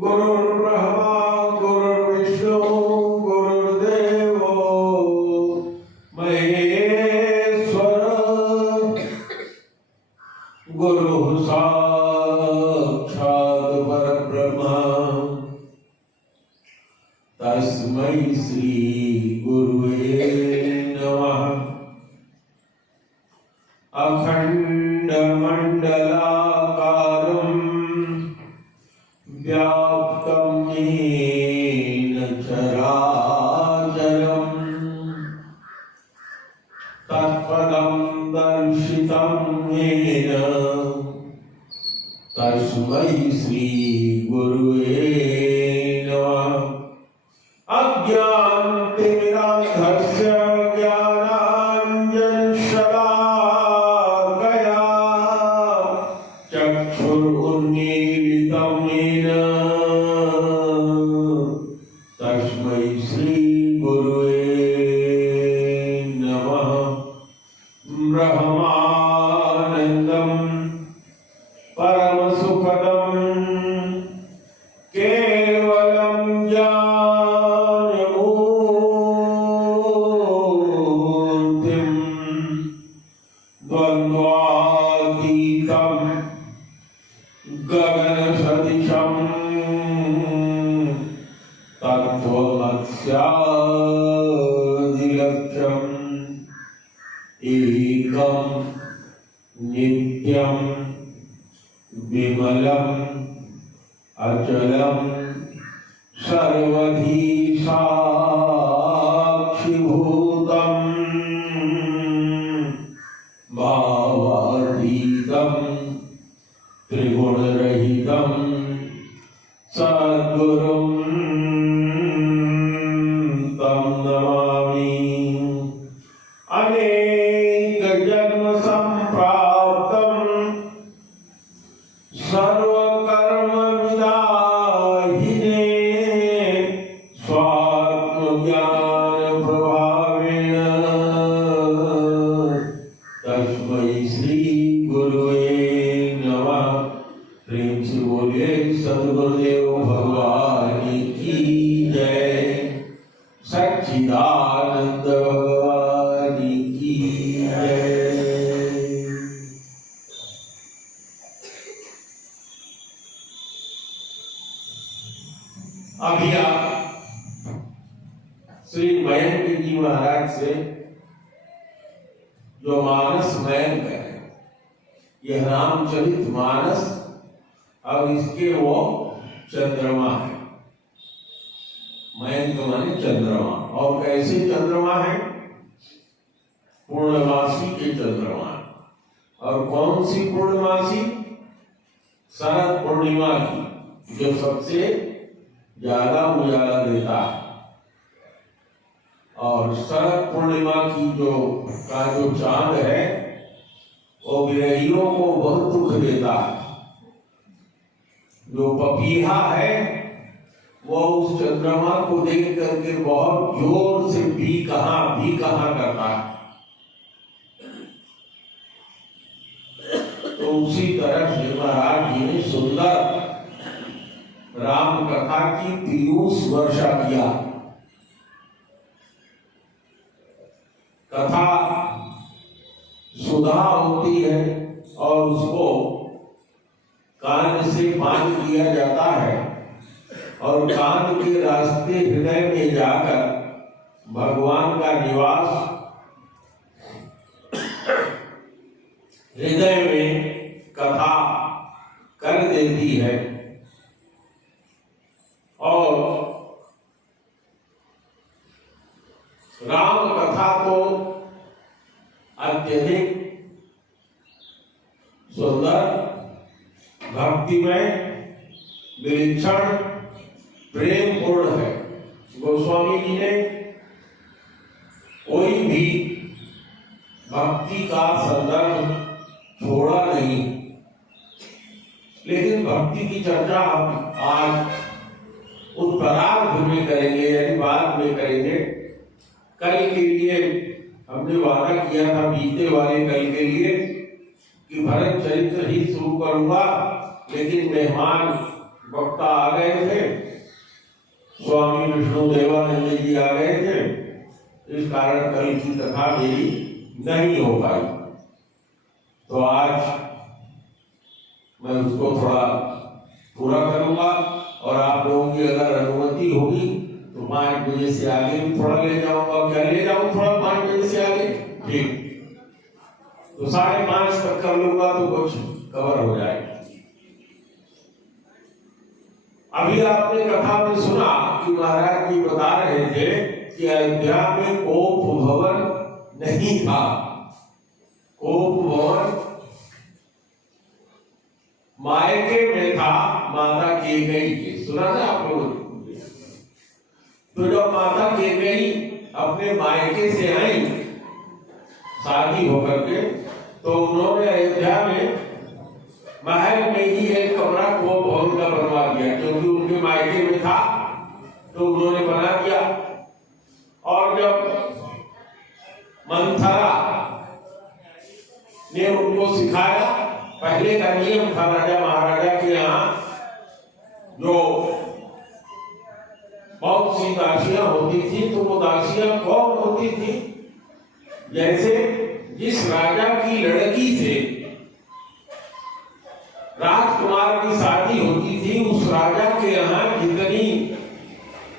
गुरुर्ब्रह्मा गुरुर्विष्णु गुरुर्देवो महेश्वर गुरुः साक्षात् परब्रह्म तस्मै श्री गुरुवे नमः। अखंड मंडलाकारं व्याप्तं येन चराचरं तत्पदं दर्शितं येन तस्मै श्री गुरुवे नमः। अज्ञानतिमिरान्धस्य ज्ञानाञ्जनशलाकया चक्षुरुन्मीलितं येन तस्मै श्री गुरुवे नमः। ब्रह्मानन्दं परमसुखदं केवलं ज्ञानमूर्तिं द्वन्द्वातीतं गगनसदृशं तत्त्वमस्यादिलक्ष्यम् एकं नित्यं विमलं अचलं सर्वधी साक्षिभूतं भावातीतं त्रिगुणरहितं सद्गुरुं तं नमामि। अनेक जन्म संप्राप्तं सर्वकर्म विदाहिने स्वात्मज्ञान प्रभावेण तस्मै श्री गुरुवे नमः। प्रेम से बोलिए सद्गुरुदेव भगवान की जय। सच्चिदानंद भगवान की जय। अभी आप श्री मयंक जी महाराज से जो मानस मयंक है, यह रामचरित मानस और इसके वो चंद्रमा है। मयंक माने चंद्रमा। और कैसे चंद्रमा है? पूर्णमासी के चंद्रमा। और कौन सी पूर्णमासी? शरद पूर्णिमा की, जो सबसे ज्यादा उजाला देता है। और शरद पूर्णिमा की जो चांद है वो विरहियों को बहुत दुख देता है। जो पपीहा है वो उस चंद्रमा को देख करके बहुत जोर से भी कहां करता है। तो उसी तरह से महाराज जी ने सुंदर राम कथा की पीयूष वर्षा किया। कथा सुधा होती है और उसको कान से पान किया जाता है और कान के रास्ते हृदय में जाकर भगवान का निवास हृदय में कथा कर देती है। और राम कथा तो अत्यधिक सुंदर, भक्तिमय, विलक्षण, प्रेम पूर्ण है। गोस्वामी जी ने कोई भी भक्ति का संदर्भ छोड़ा नहीं। लेकिन भक्ति की चर्चा हम आज उत्तरार्ध में करेंगे, यानी बाद में करेंगे। कल के लिए हमने वादा किया था, बीते वाले कल के लिए, कि भरत चरित्र ही शुरू करूंगा, लेकिन मेहमान वक्ता आ गए थे, स्वामी विष्णु देवानंद जी आ गए थे, इस कारण कल की कथा मेरी नहीं हो पाई। तो आज मैं उसको थोड़ा पूरा करूंगा और आप लोगों की अगर अनुमति होगी तो 5 बजे से आगे भी थोड़ा ले जाऊंगा। क्या ले जाऊं थोड़ा 5 बजे से आगे? ठीक, तो 5:30 तक कर लूंगा तो कुछ कवर हो जाएगा। अभी आपने कथा में सुना कि महाराज जी बता रहे थे कि अयोध्या में कोप भवन नहीं था। कोप भवन मायके में था, माता केकई के। सुना ना आप लोगों ने? तो जब माता केकई अपने मायके से आई शादी होकर के, तो उन्होंने अयोध्या में महल में ही एक कमरा कोप भवन का बनवा दिया, क्योंकि उनके मायके में था तो उन्होंने बना दिया। और जब मंथरा ने उनको सिखाया, पहले का नियम था राजा महाराजा के यहाँ, जो बहुत सी दासियां होती थी, तो वो दासियां कौन होती थी? जैसे जिस राजा की लड़की से राजकुमार की शादी होती थी, उस राजा के यहाँ जितनी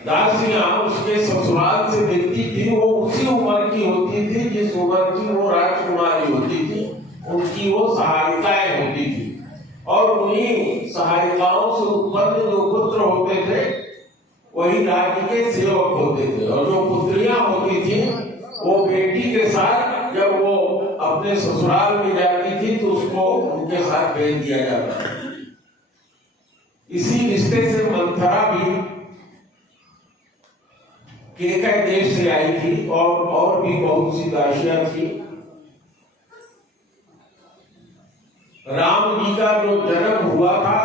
दासियां उसके ससुराल से मिलती थी, वो उसी उम्र की होती थी जिस उम्र की वो राजकुमारी होती थी। उनकी वो सहायिकाएं होती थी, और उन्हीं सहायिकाओं से उत्पन्न जो पुत्र होते थे वही राज्य के सेवक होते थे। और जो पुत्रियां होती थी वो बेटी के साथ जब वो अपने ससुराल में जाती थी तो उसको उनके साथ भेज दिया जाता था। इसी रिश्ते से मंथरा भी केकई देश से आई थी, और भी बहुत सी दासियां थी। राम जी का जो जन्म हुआ था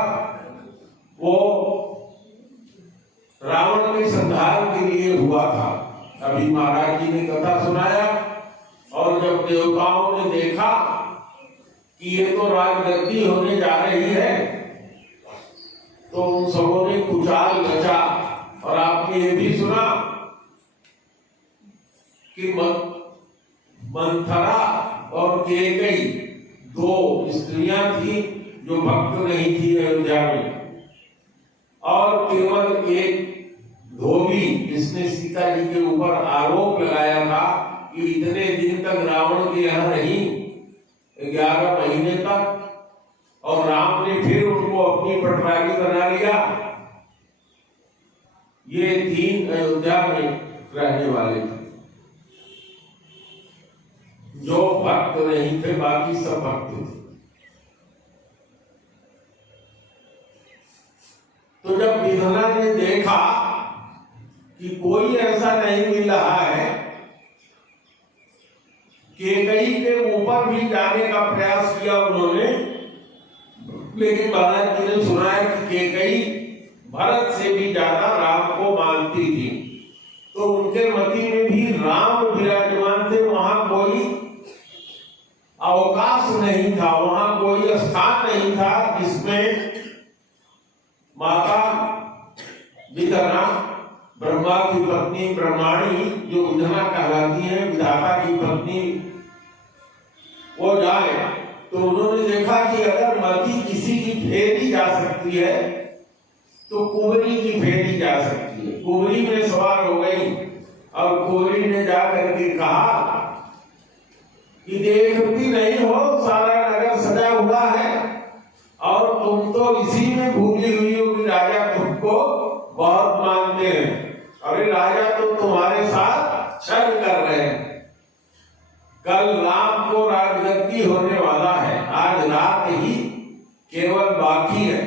वो रावण के संहार के लिए हुआ था। अभी महाराज जी ने कथा सुनाया, और जब देवताओं ने देखा कि ये तो राजगद्दी होने जा रही है, तो उन सबों ने कुचाल मचा। और आपने ये भी सुना कि मंथरा और केकई 2 स्त्रियां थी जो भक्त नहीं थी अयोध्या में, और केवल एक धोबी, जिसने सीता जी के ऊपर आरोप लगाया था कि इतने दिन तक रावण के यहाँ रही, 11 महीने तक, और राम ने फिर उनको अपनी पटरानी बना लिया। ये 3 अयोध्या में रहने वाले थे जो भक्त नहीं थे, बाकी सब भक्त थे। तो जब विधना ने देखा कि कोई ऐसा नहीं मिल रहा है, केकई के ऊपर भी जाने का प्रयास किया उन्होंने, लेकिन महाराज जी ने सुनाया कि केकई भरत से भी ज्यादा राम को मानती थी। तो उनके मति में भी राम विराजमान थे, वहां कोई अवकाश नहीं था, वहां कोई स्थान नहीं था जिसमें माता विधना, ब्रह्मा की पत्नी ब्रह्माणी जो विधना कहलाती है, विधाता की पत्नी, वो जाए। तो उन्होंने देखा कि अगर मति किसी की फेरी जा सकती है तो कुंवरी की फेरी जा सकती है। कुंवरी में सवार हो गई, और कुंवरी ने जाकर के कहा कि देखती नहीं हो सारा नगर सजा हुआ है, और तुम तो इसी में भूली हुई हो कि राजा तुमको बहुत मानते हैं। अरे राजा तो तुम्हारे साथ छल कर रहे हैं। कल राम को राजगद्दी होने वाला है, आज रात ही केवल बाकी है।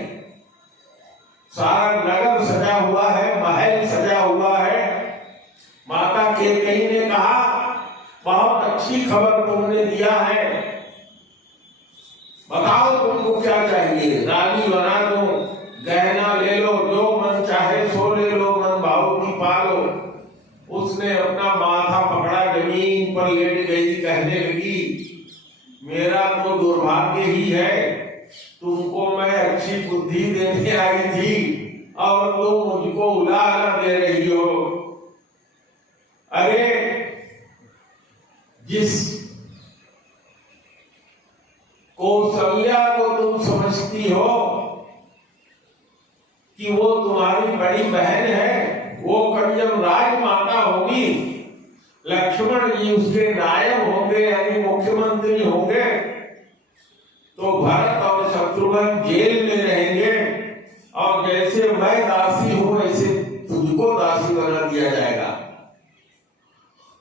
सारा नगर सजा हुआ है, महल सजा हुआ है। माता केकई ने कहा बहुत अच्छी खबर तुमने दिया है, बताओ तुमको क्या चाहिए, रानी बना दो, गहना ले लो, जो मन चाहे सो ले लो, मन भाव की पालो। उसने अपना माथा पकड़ा, जमीन पर लेट गई, कहने लगी मेरा तो दुर्भाग्य ही है, तुमको मैं अच्छी बुद्धि देने आई थी, और तुम मुझको उलाहना दे रही हो। अरे जिस कौशल्या को तुम समझती हो कि वो तुम्हारी बड़ी बहन है, वो कभी जब राजमाता होगी, लक्ष्मण जी उसके नायक होंगे यानी मुख्यमंत्री होंगे, तो भरत और शत्रुघ्न जेल में रहेंगे और जैसे मैं दासी हूं ऐसे तुझको दासी बना दिया जाएगा।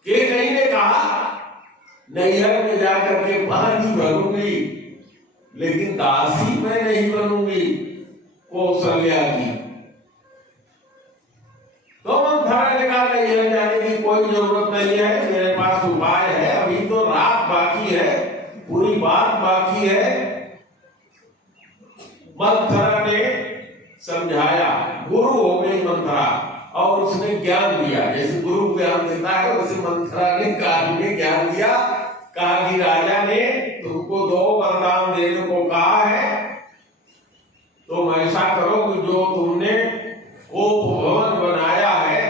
केकई ने कहा नैहर में जाकर के पानी भरूंगी, लेकिन दासी मैं नहीं बनूंगी कौशल्या की। तो मंथरा ने कहा नैहर जाने की कोई जरूरत नहीं है, मेरे पास उपाय है, अभी तो रात बाकी है, पूरी बात बाकी है। मंथरा ने समझाया, गुरु हो गई मंथरा और उसने ज्ञान दिया। जैसे गुरु ज्ञान देता है वैसे मंथरा ने काल में ज्ञान दिया। कहा कि राजा ने तुमको 2 वरदान देने को कहा है, तुम ऐसा करो कि जो तुमने उपवन बनाया है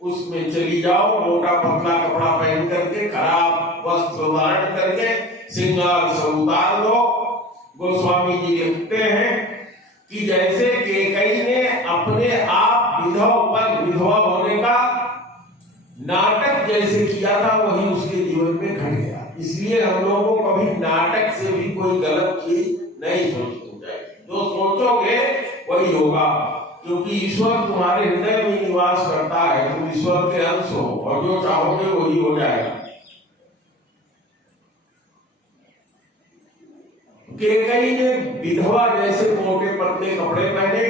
उसमें चली जाओ, मोटा पतला कपड़ा पहन करके, खराब वस्त्र धारण करके, श्रृंगार से उतार दो। गोस्वामी जी लिखते हैं कि जैसे केकई ने अपने आप विधवा होने का नाटक जैसे किया था, वही उसके जीवन में घट गया। इसलिए हम लोगों को कभी नाटक से भी कोई गलत चीज नहीं सोचनी चाहिए। जो सोचोगे वही होगा, क्योंकि ईश्वर तुम्हारे हृदय में निवास करता है, तुम ईश्वर के अंश हो और जो चाहोगे वही हो जाएगा। केकई ने विधवा जैसे मोटे पतले कपड़े पहने,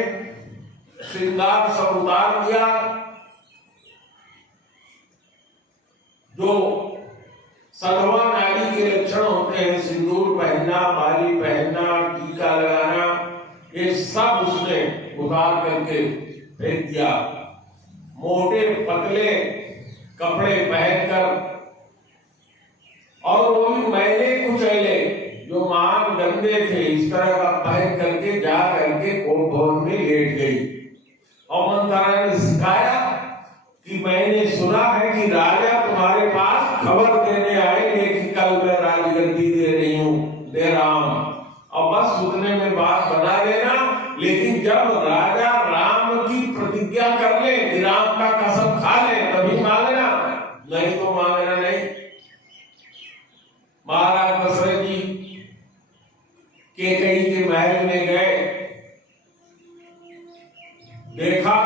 श्रृंगार सब उतार दिया, जो सधवा नारी के लक्षण होते हैं, सिंदूर पहनना, बाली पहनना, टीका लगाना, ये सब उसने उतार करके फेंक दिया। मोटे पतले कपड़े पहनकर, और वो भी मैले कुचैले जो महान गंदे थे, इस तरह का पहन करके जा करके कोप भवन में लेट गई। और मंथरा ने सिखाया कि मैंने सुना है कि राजा तुम्हारे पास खबर देने आएंगे कि कल मैं राजगद्दी दे रहा हूं, और बस उतने में बात बना लेना। लेकिन जब राजा राम की प्रतिज्ञा कर ले कि राम का कसम खा ले तभी मांगना, नहीं तो मांगना नहीं। महाराज दशरथ जी केकई के महल में गए, देखा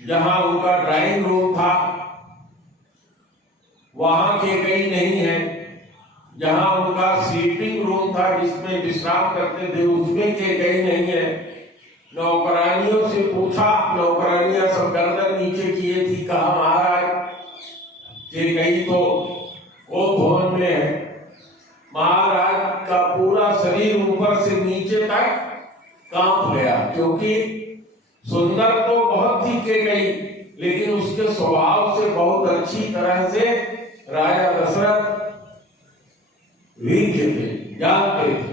जहां उनका ड्राइंग रूम था वहां केकई नहीं है, जहां उनका स्लीपिंग रूम था जिसमें विश्राम करते थे उसमें केकई नहीं है। नौकरानियों से पूछा, नौकरानियां सब गर्दन नीचे किए थी, कहा महाराज केकई तो वो भवन में है। महाराज का पूरा शरीर ऊपर से नीचे तक कांप गया, क्योंकि सुंदर तो बहुत थी केकई, लेकिन उसके स्वभाव से बहुत अच्छी तरह से राजा दशरथ विज्ञ थे, जानते थे।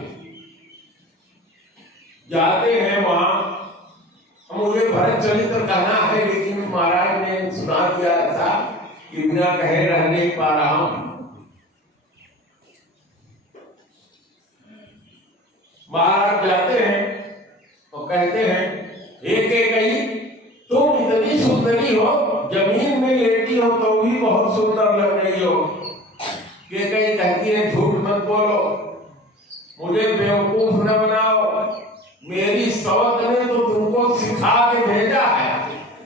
जाते हैं वहां, मुझे भरत चरित्र कहना है लेकिन महाराज ने सुना दिया था कि बिना कहे रह नहीं पा रहा हूं। महाराज जाते हैं और कहते हैं, एक तुम इतनी सुंदरी हो, जमीन में लेटी हो तो भी बहुत सुंदर लग रही हो। केकई कहती है झूठ मत बोलो, मुझे बेवकूफ न बनाओ, मेरी सौत ने तो तुमको सिखा के भेजा है,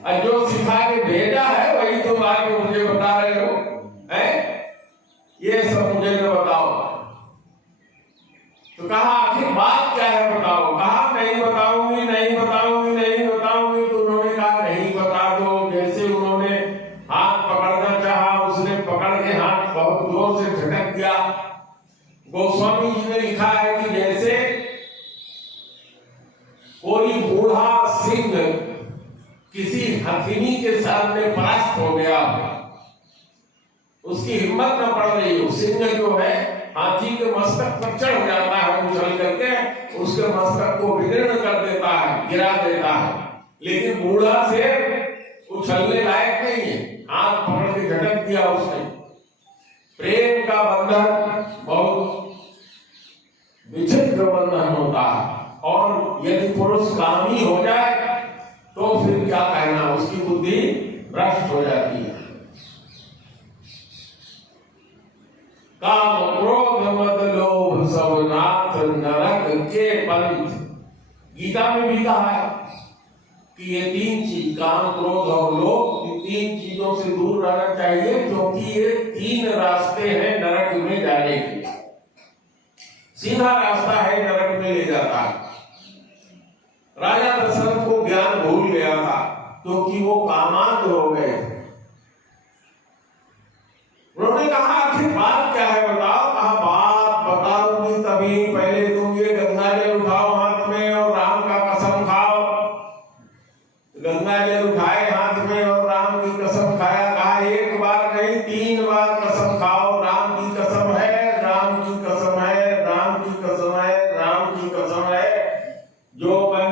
और जो सिखा के भेजा है वही तुम आके मुझे बता रहे हो, हैं? ये सब मुझे न बताओ। तो कहा आखिर बात क्या है बताओ। कहा नहीं बताऊंगी, नहीं बताऊंगी, नहीं बताऊंगी। तो उन्होंने कहा नहीं बता दो। जैसे उन्होंने हाथ पकड़ना चाहा, उसने पकड़ के हाथ बहुत जोर से झटक दिया। गोस्वामी जी ने लिखा है कि जैसे कोई बूढ़ा सिंह किसी हथिनी के सामने परास्त हो गया, उसकी हिम्मत न पड़ रही हो, सिंह जो है हाथी के मस्तक पर चढ़ जाता है उछल करके, उसके मस्तक को विदीर्ण कर देता है, गिरा देता है। लेकिन बूढ़ा से उछलने लायक नहीं है। हाथ पकड़ के झटक दिया उसने। प्रेम का बंधन बहुत विचित्र बंधन होता है, और यदि पुरुष कामी हो जाए तो फिर क्या कहना, उसकी बुद्धि भ्रष्ट हो जाती है। काम क्रोध मद लोभ सब नाथ नरक के पंथ। गीता में भी कहा है कि ये तीन चीज, काम क्रोध और लोभ, इन तीन चीजों से दूर रहना चाहिए, क्योंकि ये तीन रास्ते हैं नरक में जाने के। सीधा रास्ता है नरक में ले जाता है। राजा दशरथ को ज्ञान भूल गया था क्योंकि वो कामांध हो गए थे। उन्होंने कहा आखिर बात क्या है बताओ। कहा बात बताऊंगी तभी, पहले तुम ये गंगा जल उठाओ हाथ में और राम का कसम खाओ। गंगा जल उठाए हाथ में और राम की कसम खाया। कहा एक बार नहीं 3 बार कसम खाओ। राम की कसम है, राम की कसम है, राम की कसम है, राम की कसम है, जो मैं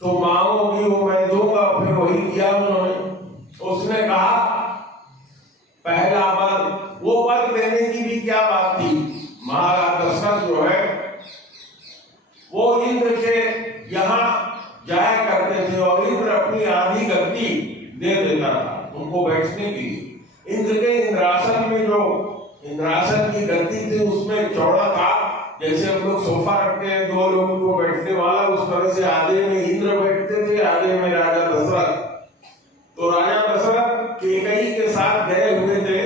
तो मांगोगी वो मैं दूंगा। फिर वही किया उन्होंने। उसने कहा पहला वर, वो वर देने की भी क्या बात थी। महाराज दशरथ जो है वो इंद्र के यहाँ जाया करते थे और इंद्र अपनी आधी गद्दी दे देता था उनको बैठने के लिए। इंद्र के इंद्रासन में जो इंद्रासन की गद्दी थी उसमें चौड़ा था, जैसे हम लोग सोफा रखते हैं 2 लोगों को बैठने वाला, उस तरह से आधे में इंद्र बैठते थे, आधे में राजा दशरथ। तो राजा दशरथ कैकेयी के साथ गए हुए थे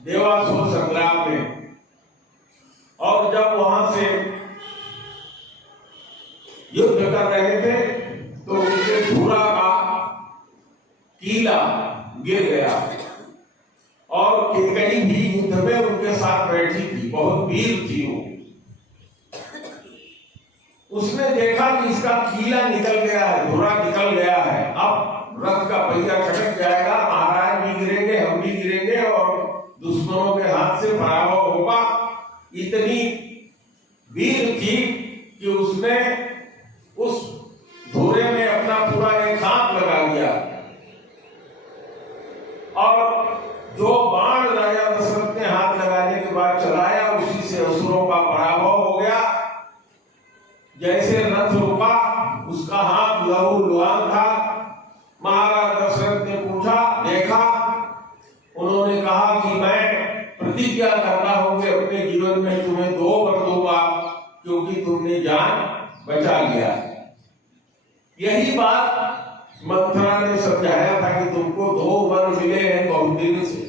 देवासुर संग्राम में, और जब वहां से युद्ध कर रहे थे तो उनके धूरा का कीला गिर गया, और कैकेयी भी युद्ध में उनके साथ बैठी थी, बहुत वीर थी वो। उसने देखा कि इसका कीला निकल गया है, धुरा निकल गया है, अब रथ का पहिया छटक जाएगा, महाराज भी गिरेंगे, हम भी गिरेंगे और दुश्मनों के हाथ से पराभव होगा। इतनी वीर थी कि उसने उस धुरे में अपना पूरा एक हाथ लगा दिया, और जो बाण राजा दशरथ ने हाथ लगाने के बाद चलाया उसी से असुरों का पराभव हो गया। जैसे रथ रुका उसका हाथ लहू लुहान था। महाराज दशरथ ने पूछा, देखा? उन्होंने कहा कि मैं प्रतिज्ञा करता हूं कि अपने जीवन में तुम्हें 2 वर दूंगा क्योंकि तुमने जान बचा लिया। यही बात मंथरा ने समझाया था कि तुमको 2 वर मिले हैं बहुत दिन से।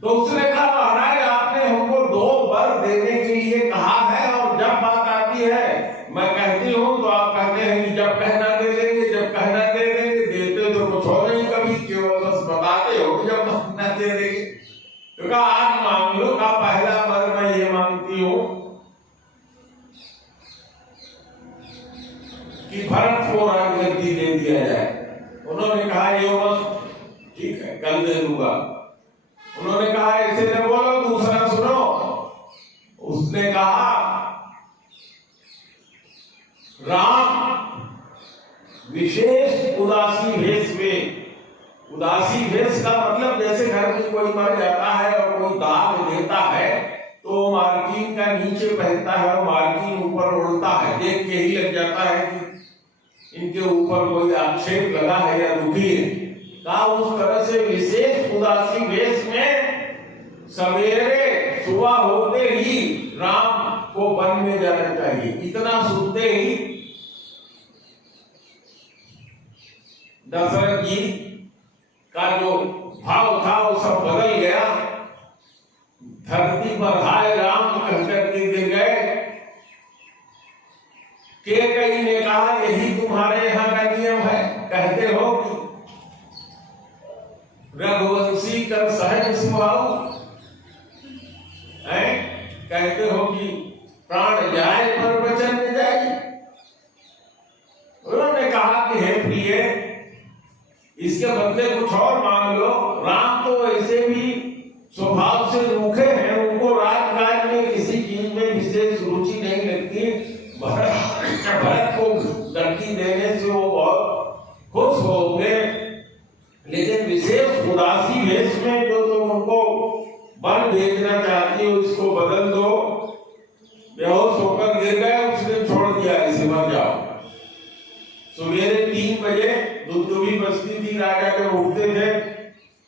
तो उसने कहा महाराज आपने हमको 2 वर देने के लिए कहा है, और जब बात आती है मैं कहती हूँ तो आप कहते हैं कि जब कहना दे देंगे, जब कहना दे देंगे। देते तो कुछ हो नहीं कभी, केवल बस बताते हो जब कहना दे देंगे। तो कहा आज मांग लो। का पहला वर मैं ये मांगती हूँ कि भरत को राजगद्दी दे दिया जाए। उन्होंने कहा ये बस ठीक है, कल दे दूंगा। उन्होंने कहा ऐसे न बोलो, दूसरा सुनो। उसने कहा राम विशेष उदासी भेष में, उदासी भेष का मतलब जैसे घर में कोई मर जाता है और कोई दाग देता है तो मार्किन का नीचे पहनता है और मार्किन ऊपर उड़ता है, देख के ही लग जाता है कि इनके ऊपर कोई आक्षेप लगा है या दुखी है। कहा उस तरह से विशेष उदासी भेष में सवेरे सुबह होते ही राम को वन में जाना चाहिए। इतना सुनते ही दशरथ जी का जो भाव था वो सब बदल गया। धरती पर हाय राम कहकर के गिर गए। कैकेयी ने कहा यही तुम्हारे यहाँ का नियम है, कहते हो कि रघुवंशी कर सहज स्वभाव है, कहते हो कि प्राण जाए पर वचन न जाए। उन्होंने कहा कि हे प्रिय, इसके बदले कुछ और मांग लो। राम तो ऐसे भी स्वभाव से रूखे हैं, उनको राजकाज में किसी चीज में विशेष रुचि नहीं लगती। भरत भेजना चाहती हो इसको बदल दो। बेहोश होकर गिर गए, उसने छोड़ दिया, ऐसे मर जाओ। सवेरे 3 बजे दुबदुबी बजती थी, राजा जब उठते थे,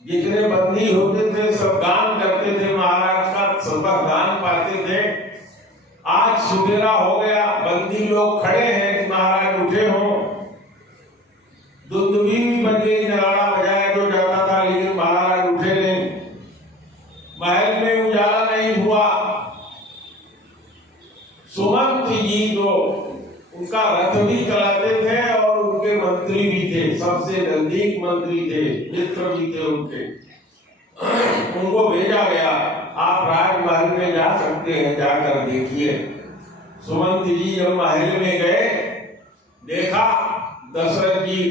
जितने बंदी होते थे सब गान करते थे, महाराज का सब दान पाते थे। आज सवेरा हो गया, बंदी लोग खड़े हैं कि महाराज उठे हो। दुबदुबी भी बज गई, नगाड़ा बजाया जो जाता था, लेकिन महाराज उठे नहीं। महल में उजाला नहीं हुआ। सुमंत जी जो उनका रथ भी चलाते थे और उनके मंत्री भी थे, सबसे नजदीक मंत्री थे, मित्र भी थे उनके, उनको भेजा गया, आप राजमहल में जा सकते हैं, जाकर देखिए। सुमंत जी जब महल में गए, देखा दशरथ जी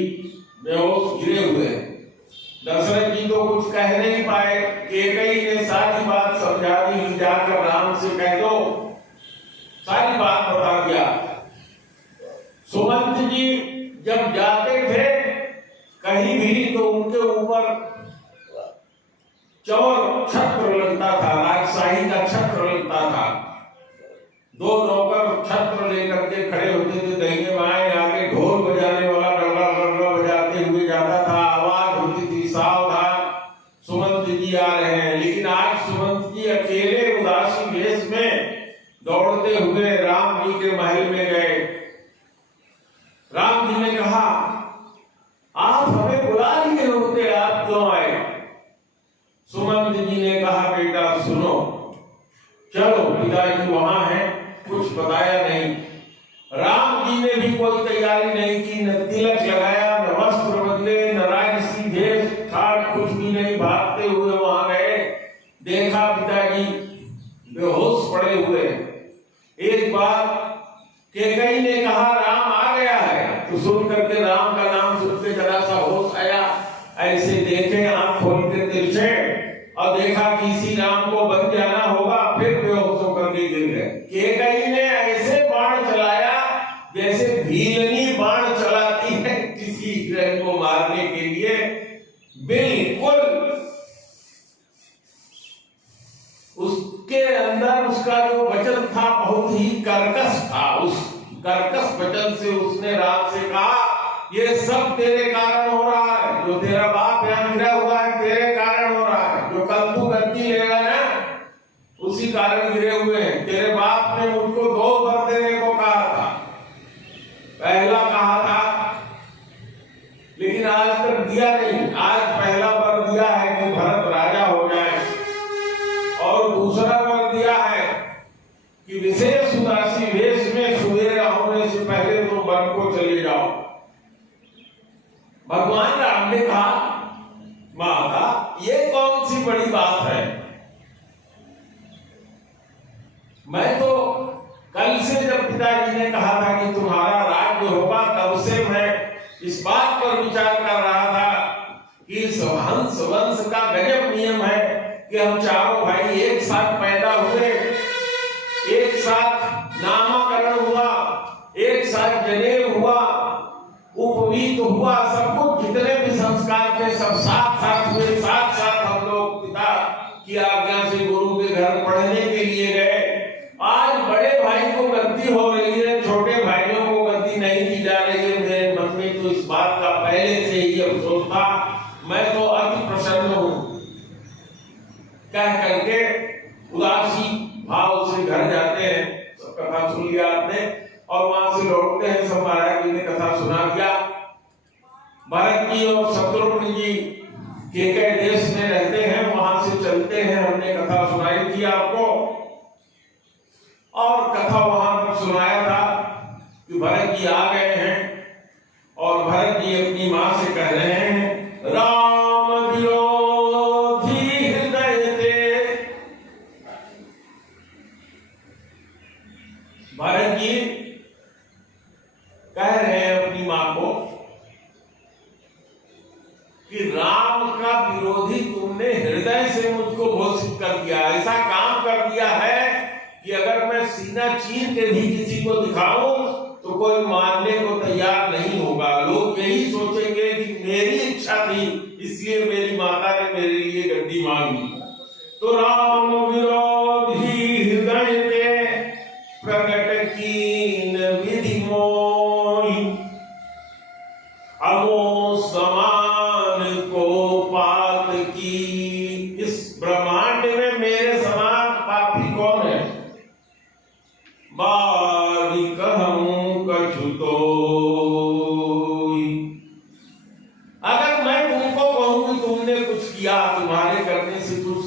बेहोश गिरे हुए। दशरथ जी तो कुछ कह नहीं पाए, कैकेयी ने सारी बात समझा दी, जाकर राम से कह दो, सारी बात बता दिया। सुमंत जी जब जाते थे कहीं भी तो उनके ऊपर चौर छत्र लगता था, राजशाही का छत्र लगता था। 2 नौकर छत्र लेकर के खड़े होते थे, दाहिने बाएं, आगे ढोल बजाने वाला डगला डगला बजाते हुए जाता था, आवाज होती थी सावधान सुमंत जी आ रहे हैं। लेकिन आज सुमंत जी अकेले उदासी वेश में दौड़ते हुए राम जी के महल में गए। राम जी ने कहा, आप हमें बुला लिए होते, आप क्यों आए? सुमंत जी ने कहा, बेटा सुनो, चलो पिताजी वहां हैं, कुछ बताया नहीं। राम जी ने भी कोई तैयारी नहीं की, न तिलक लगाया, न वस्त्र बदले, न राजसी भेष ठाट, कुछ भी नहीं, भागते हुए वहां गए। देखा पिताजी बेहोश पड़े हुए। एक बार कैकेयी ने कहा, राम आ गया है, तो सुन करके राम का नाम सुनते जरा सा होश आया, ऐसे देखे आंख खोलते दिल से और देखा कि इसी राम को बन जाना होगा, फिर बेहोश होकर के गिर गए। कैकेयी ने ऐसे बाण चलाया जैसे भीलनी बाण चलाती है किसी ग्रह को मारने के लिए, बिल्कुल उसके अंदर उसका जो वचन था बहुत ही कर्कश था। उस कर्कश वचन से उसने राम से कहा, ये सब तेरे कारण हो रहा है, जो तेरा बाप यहाँ गिरा हुआ है तेरे कारण हो रहा है, जो कल तू गद्दी लेगा ना उसी कारण गिरे हुए हैं। तेरे बाप ने मुझको 2 वर देने को कहा था, पहला कहा था लेकिन आज तक दिया नहीं। आज पहला वर दिया है कि भरत राजा हो जाए, और दूसरा वर दिया है कि विशेष उदासी वेश में सवेरा होने से पहले तुम वन को चले जाओ। भगवान राम ने कहा, माता ये कौन सी बड़ी बात है, मैं तो कल से जब पिताजी ने कहा था कि तुम्हारा राज्य होगा, तब से मैं इस बात पर विचार कर रहा था कि हंस वंश का गजब नियम है कि हम चारों भाई एक साथ पैदा हुए, एक साथ नामकरण हुआ, एक साथ जनेऊ हुआ, उपवीत हुआ, सब कुछ जितने भी संस्कार थे सब साथ साथ हुए, साथ साथ हम लोग पिता की आज्ञा से गुरु के घर पढ़ने के लिए गए। आज बड़े भाई को गद्दी हो रही है, छोटे भाइयों को गद्दी नहीं दी जा रही है। मेरे मन में तो इस बात का पहले से ही अफसोस था, मैं तो अति प्रसन्न हूं। कह करके उदासी भाव से घर जाते हैं, सब कथा सुन लिया आपने, और वहां से लौटते हैं, सब महाराज जी ने कथा सुना दिया। भरत जी और शत्रुघ्न जी कैकेयी देश में रहते हैं, वहां से चलते हैं, हमने कथा सुनाई थी आपको, और कथा वहां पर सुनाया था कि भरत जी आ गए हैं, और भरत जी अपनी मां से कह रहे हैं, राम विरोधी हृदय ते। भरत जी कह रहे हैं अपनी मां को कि राम का विरोधी तुमने हृदय से मुझको घोषित कर दिया, ऐसा काम कर दिया है कि अगर मैं सीना चीर के भी किसी को दिखाऊं तो कोई मानने को तैयार नहीं होगा। लोग यही सोचेंगे कि मेरी इच्छा थी इसलिए मेरी माता ने मेरे लिए गद्दी मांगी, तो राम विरोधी हृदय में प्रकट कीन विधि मोहि, अमो समान को पात की। इस ब्रह्मांड में मेरे समान पापी कौन है? बारी कहूं कछु तो, अगर मैं तुमको कहूं कि तुमने कुछ किया, तुम्हारे करने से कुछ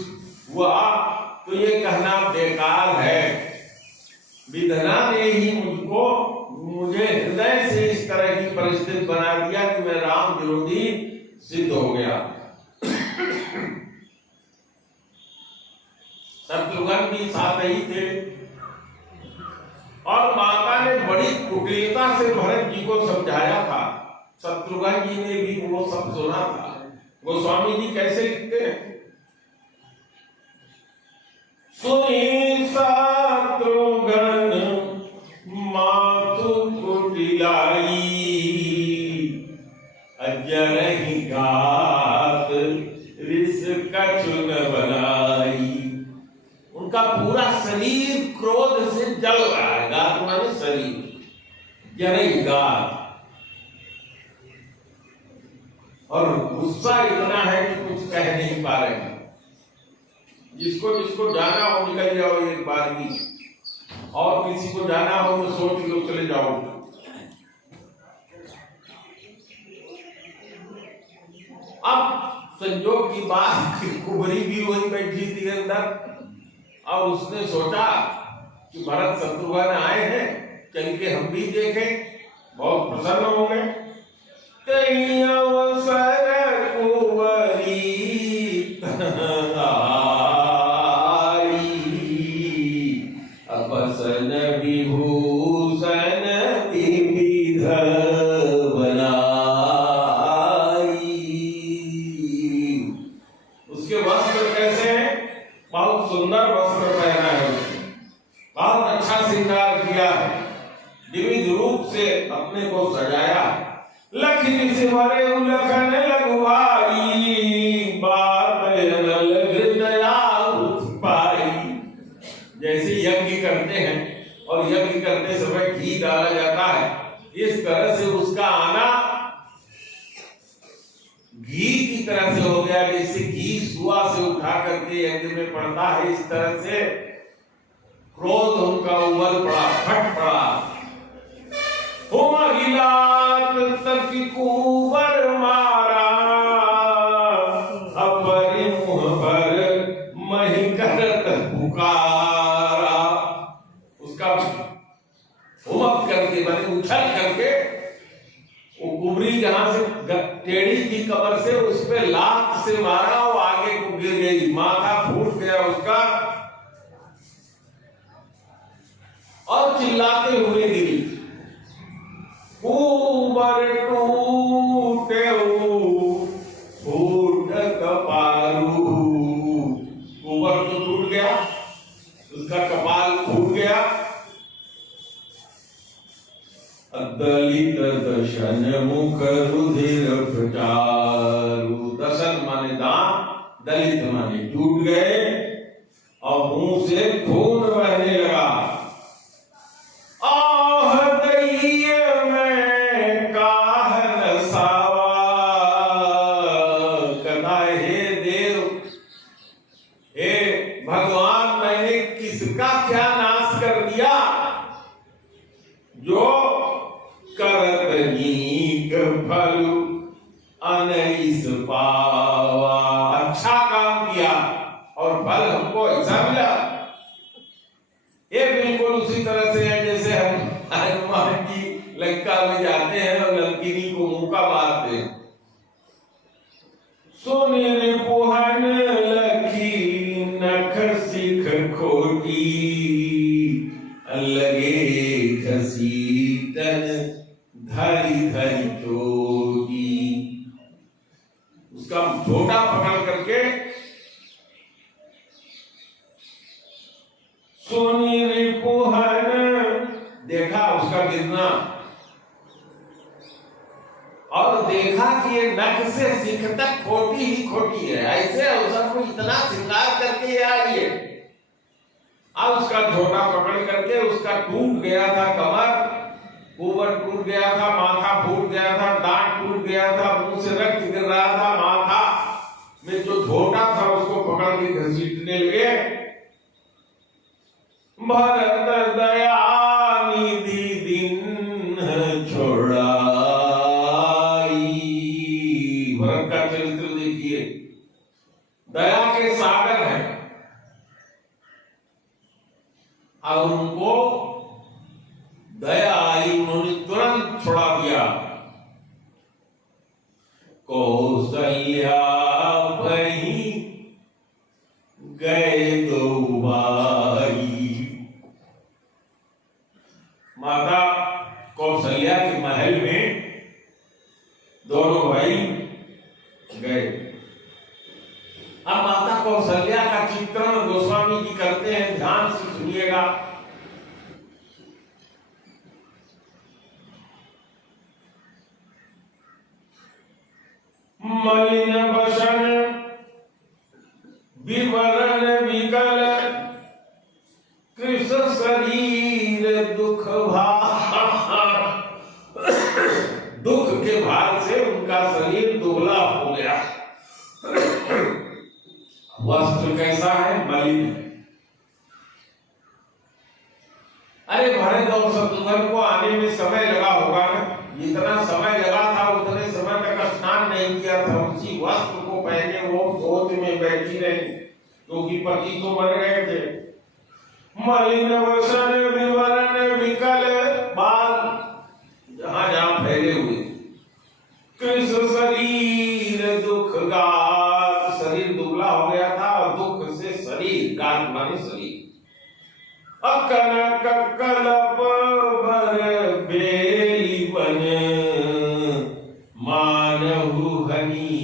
हुआ, तो ये कहना बेकार है। विधना ने ही मुझे हृदय से इस तरह की परिस्थिति बना दिया कि मैं राम विरोधी सिद्ध हो गया। शत्रुघ्न भी साथ ही थे और माता ने बड़ी कुटिलता से भरत जी को समझाया था। शत्रुघ्न जी ने भी वो सब सुना था। गोस्वामी जी कैसे लिखते हैं? सुनी शत्रुघ्न मातु कुटिलाई, अजरहि गात रिस कछु न बनाई। उनका पूरा शरीर क्रोध से जल रहा है। गात माने शरीर, जरहि गात, और गुस्सा इतना है कि कुछ कह नहीं पा रहे। जिसको जिसको जाना हो निकल जाओ एक बार की, और किसी को जाना हो तो सोच लो चले जाओ। अब संजोग की बात, कुबरी भी वही बैठी थी अंदर, और उसने सोचा कि भरत शत्रुघ्न आए हैं, चल के हम भी देखें, बहुत प्रसन्न होंगे। कहीं अवसर कुंवरी अपसन विभूषण विविध बनाई। उसके वस्त्र कैसे हैं? बहुत सुंदर वस्त्र पहना है उसने, बहुत अच्छा श्रृंगार किया है, विविध रूप से अपने को सजाया। लखनी से भरे उलखन लघुवाई, बात अनल हृदया पाई। जैसे यज्ञ करते हैं और यज्ञ करते समय घी डाला जाता है, इस तरह से उसका आना घी की तरह से हो गया। जैसे घी सुआ से उठा करके यज्ञ में पड़ता है, इस तरह से क्रोध उनका उबल पड़ा, फट पड़ा। कुंवर मारा अपरि मुह पर मही करत पुकारा। उसका उमक करके, मैंने उछल करके, वो कुबरी जहां से टेढ़ी थी कमर से, उस पे लात से मारा, वो आगे को गिर गई, माथा फूट गया उसका, और चिल्लाते हुए गिरी। कुंवर टूटे फूट कपारू, कुंवर तो टूट गया, उसका कपाल फूट गया। दलित दशन मुख रुधिर प्रचारू, दशन माने दांत, दलित माने टूट गए, और मुंह से खून बहने लगा। अच्छा काम किया और फल हमको ऐसा मिला। ये बिल्कुल उसी तरह से है जैसे हम हनुमान जी लंका में जाते हैं और लंकिनी को मुक्का मारते हैं। सुनील पुहन लखी नख सिख खोटी, लगे घसीटन धरी धरी चोटी। उसका झोटा पकड़ करके सोनी रिपुहन, देखा उसका गिरना, और देखा कि ये नख से सिख तक खोटी ही खोटी है। ऐसे अवसर को इतना श्रृंगार करके आई है। अब उसका झोटा पकड़ करके उसका टूट गया था कमर, ऊपर टूट गया था, माथा फूट गया था, दांत टूट गया था, मुंह से रक्त गिर रहा था, माथा में जो झोटा था उसको पकड़ के घसीटने लगे। भरत दया निधि दिन छोड़ाई। भरत का चरित्र देखिए, दया के सागर है और उनको दया आई, उन्होंने तुरंत छोड़ा दिया। कौशल्या वहीं गए दो भाई। माता कौशल्या के महल में दोनों भाई गए। अब माता कौशल्या का चित्रण गोस्वामी जी करते हैं, ध्यान से सुनिएगा। मलिन बसन विवरण विकल कृष्ण शरीर दुख भार। दुख के भार से उनका शरीर दुबला हो गया। वस्त्र कैसा है? मलिन है। अरे भरत और शत्रुघ्न को आने में समय लगा होगा ना, जितना समय लगा था उतने समय तक स्नान नहीं किया था, उसी वस्त्र को पहने वो धोत में बैठी रही, क्योंकि पति तो मर गए थे। मलिन वसन विवरण विकल, बाल जहां जहां फैले हुए, कृष्ण शरीर दुख गात, शरीर दुबला हो गया था और दुख से शरीर, गात माने शरीर। अकनक कलप भर बेली बन मानहु हनी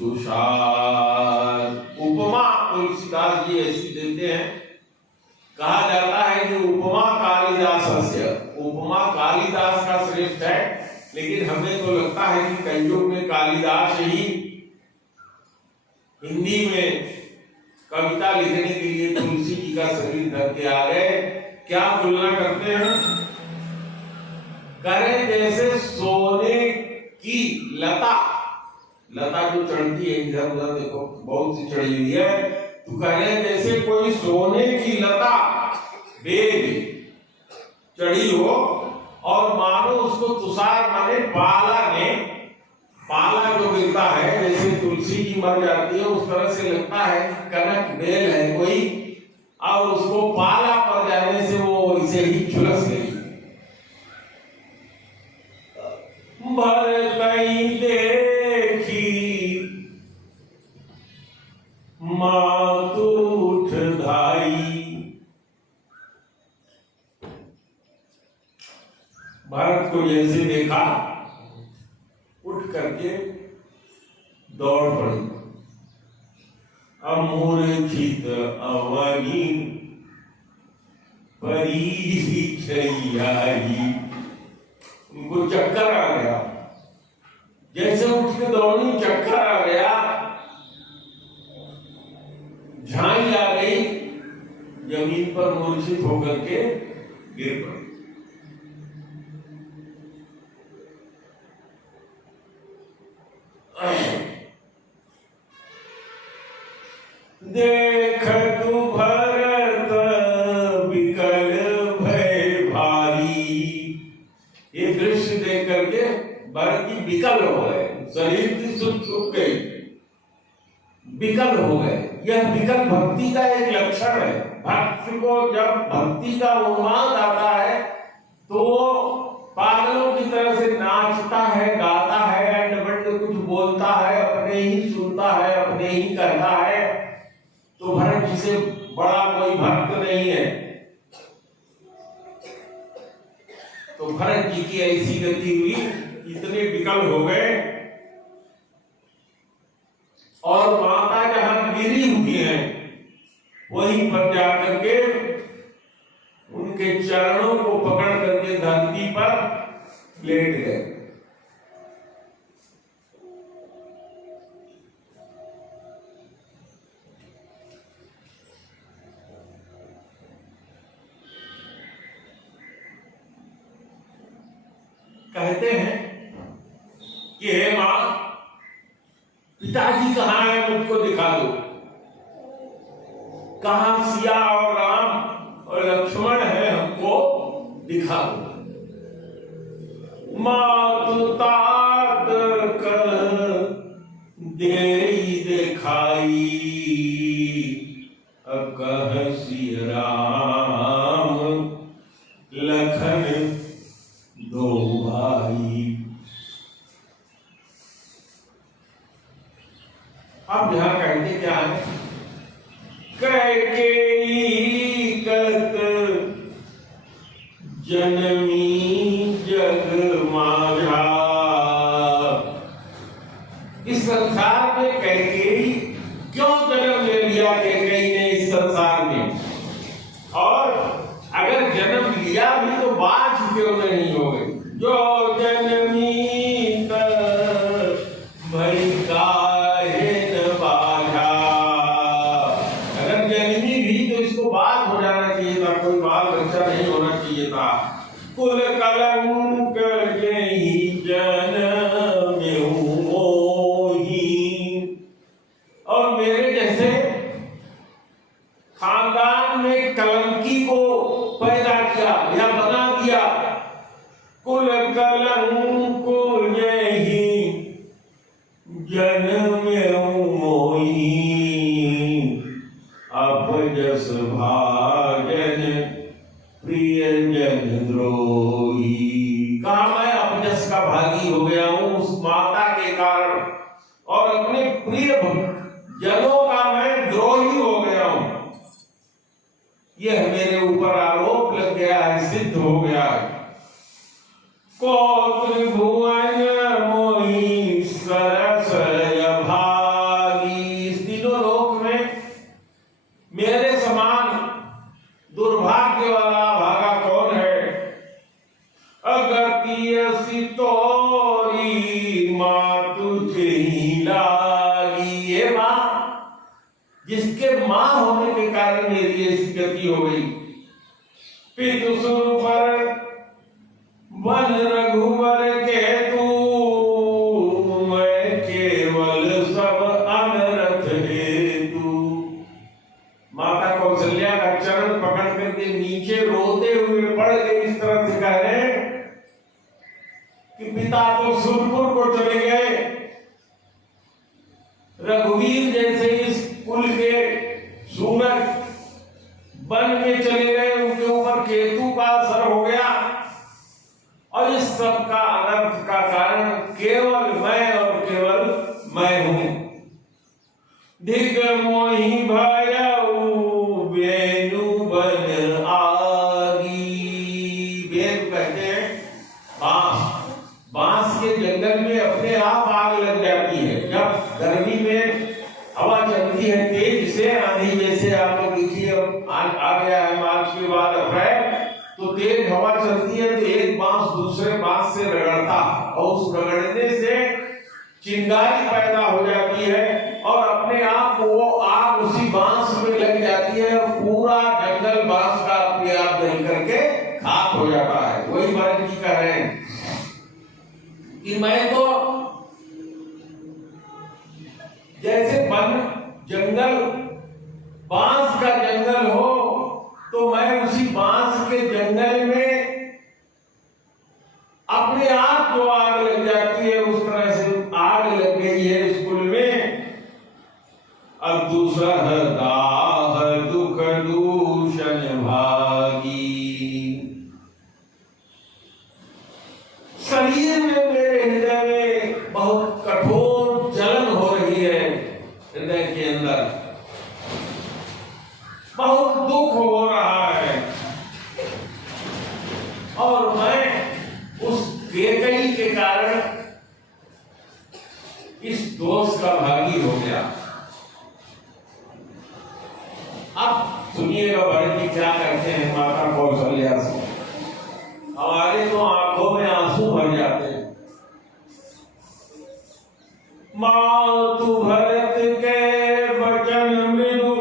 तुषार। उपमा तुलसीदास जी ऐसी देते हैं। कहा जाता है कि उपमा कालिदास से, उपमा कालिदास का श्रेष्ठ है, लेकिन हमें तो लगता है कि कलयुग में कालिदास ही हिंदी में कविता लिखने के लिए तुलसी जी का शरीर धर के आ गए। क्या तुलना करते हैं? करें जैसे सोने की लता, लता जो चढ़ती है इधर उधर, देखो बहुत सी चढ़ी हुई है, तो करें जैसे कोई सोने की लता बेल चढ़ी हो और मानो उसको तुषार माने पाला ने, पाला जो गिरता है, जैसे तुलसी जी मर जाती है उस तरह से लगता है कि कनक बेल है कोई, और उसको पाला पड़ जाने से वो इसे ही झुलस गई। भरतई देखी मातु उठ धाई। भरत को जैसे देखा, उठ करके दौड़ पड़ी। अमूर्छित अवनी परिछैयाई। उनको चक्कर आ गया, जैसे उठ के दौड़ी चक्कर आ गया, झाई आ गई, जमीन पर मूर्छित होकर के गिर पड़ी। देख तू भरत विकल भय भारी। ये दृश्य देख करके भरत जी विकल हो गए, शरीर की सुख छूट गई, विकल हो गए। यह विकल भक्ति का एक लक्षण है। भक्त को जब भक्ति का उन्माद आता है तो पागलों की तरह से नाचता है, गाता है, अंड कुछ बोलता है, अपने ही सुनता है, अपने ही करता है। तो भरत जी से बड़ा कोई भक्त नहीं है। तो भरत जी की ऐसी गति हुई, इतने विकल हो गए, और माता जहां गिरी हुई है वहीं पर जाकर के उनके चरणों को पकड़ करके धरती पर लेट गए। कहते हैं कि हे मां, पिताजी कहाँ है, मुझको दिखा दो। कहाँ सिया और राम और लक्ष्मण है, हमको दिखा दो। मातु तात कर देई दिखाई, कह सिया राम लखन दो भाई। अब यहां कहते क्या है, कैकेयी कत जनमी जग माझा। इस संसार में कैकेयी क्यों जन्म ले लिया कैकेयी ने इस संसार में, और अगर जन्म लिया भी तो बाज क्यों नहीं हो गई। जो जनमी भई काहे न बाझा, अगर जन्मी भी तो इसको बाज हो जाना चाहिए था, कोई बाल बच्चा नहीं होना चाहिए था। कुल कलंक जही जनमेहु मोही, और मेरे जैसे खानदान में कलंकी को पैदा किया या बना दिया। कुल कलंक जही जनमेहु मोही, अपजस भाजन प्रिय जन द्रोही। कहा मैं अपजस का भागी हो गया हूं उस माता के कारण, और अपने प्रिय जनों का मैं द्रोही हो गया हूं। यह मेरे ऊपर आरोप लग गया है, सिद्ध हो गया है। को त्रिभुवन मोहि सरस भागी, इस तीनों लोक में मेरे समान दुर्भाग्य वाला भागा कौन है। अगतिय सितोरी मातु ही लागी, ये मां जिसके मां होने के कारण मेरी ऐसी गति हो गई। पितु सुन पर वन रघुवर के तू, मैं केवल सब अनरथ हेतु। माता कौशल्या का चरण पकड़ करके नीचे रोते हुए पड़ गए, इस तरह से कह रहे कि पिता तो सुरपुर को चले गए, रघुवीर जैसे इस कुल के सूरज वन में चले गए, उनके ऊपर केतु का असर हो गया, और इस सब का अनर्थ का कारण केवल मैं और केवल मैं हूं। दिग मोहि भयउ वेणु बन आगी, वेद कहते हैं बांस, बांस के जंगल में अपने आप आग लग जाती है। जब गर्मी में हवा चलती है तेज से, आंधी जैसे आप लोग देखिए आ गया है मार्च के बाद अप्रैल, तो तेज हवा चलती है तो एक बांस दूसरे बांस से रगड़ता, और उस रगड़ने से चिंगारी पैदा हो जाती है, और अपने आप वो आग उसी बांस में लग जाती है, और पूरा जंगल बांस का अपने आप जल करके खाक हो जाता है। वही बात जी कह रहे हैं कि मैं तो जैसे वन जंगल बांस का जंगल हो, तो मैं उसी बांस के जंगल में अपने आप जो आग लग जाती है, उस तरह से आग लग गई है इस कुल में। अब दूसरा है दाह दुख दूषण भागी, शरीर में मेरे हृदय में बहुत कठोर जलन हो रही है, हृदय के अंदर बहुत दुख हो रहा है, और मैं उस कैकेयी के कारण इस दोष का भागी हो गया। अब सुनिएगा भरत जी क्या करते हैं माता कौशल्या से। हमारे तो आंखों में आंसू भर जाते हैं। मातु भरत के वचन मृदु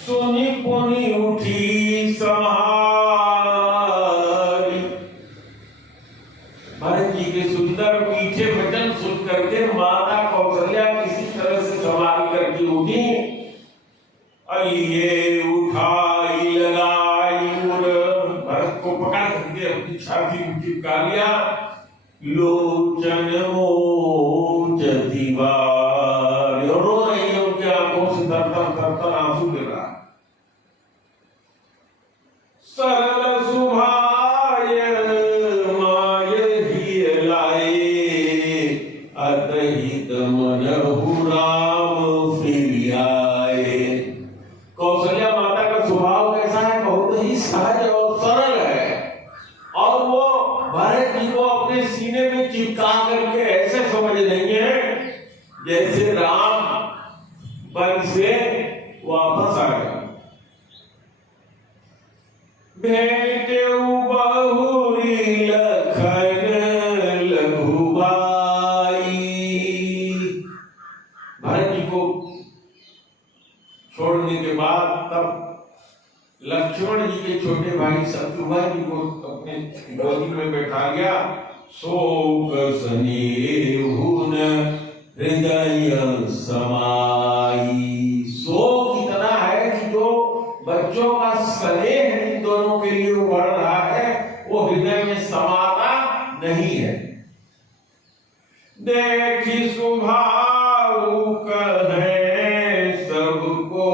सुनि पुनि उठी समारी। भरत सरल सुभाय माय ही लाए, अतहित मनहु राम फिर आए। कौशल्या माता का स्वभाव कैसा है? बहुत ही सहज और सरल है, और वो भरत जी को अपने सीने में चिपका करके ऐसे समझ रही है जैसे राम वन से वापस आ गए। भेंटेउ बहुरी लखन लघुबाई। भरत जी को छोड़ने के बाद तब लक्ष्मण जी के छोटे भाई शत्रुघ्न जी को अपने गोदी में बैठा लिया। शोक सनेहुन हृदय समाई। शोक इतना है कि जो बच्चों का स्नेह इन दोनों के लिए बढ़ रहा है वो हृदय में समाता नहीं है। देखी सुभाव कहे सबको,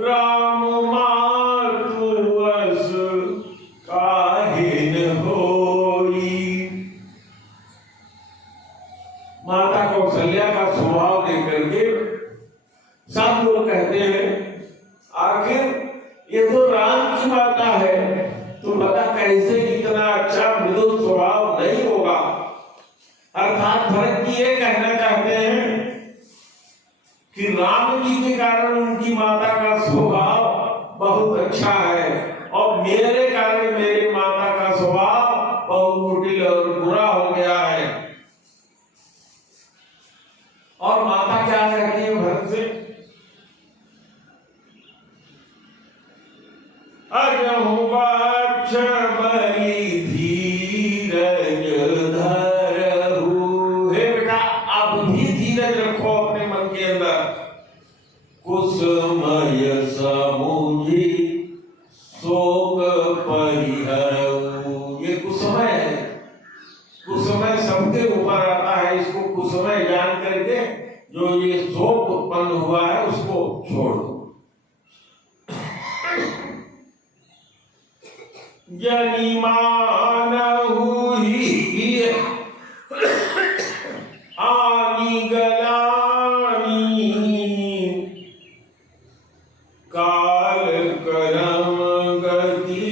राम मातु वस काहे न होई। माता कौशल्या का स्वभाव लेकर के सब लोग कहते हैं आखिर ये तो राम की माता है, तो बता कैसे इतना अच्छा मृदुल स्वभाव नहीं होगा। अर्थात भरत जी ये कहना चाहते हैं कि राम जी के कारण उनकी माता का स्वभाव बहुत अच्छा है, और मेरे कारण मेरी माता का स्वभाव बहुत कुटिल और बुरा हो गया है। और माता क्या कहती है भरत से? अजहु वक्ष बलि धीरज धरहु। हे बेटा, अब भी धीरज रखो अपने मन के अंदर। कुसुमय समुझी शोक परिहरहु। ये कुसुमय है, कुसुमय सबके ऊपर आता है। इसको कुसुमय जान करके जो ये शोक उत्पन्न हुआ है उसको छोड़ दो। जनि मानहु ही आनी गलानी, काल करम गति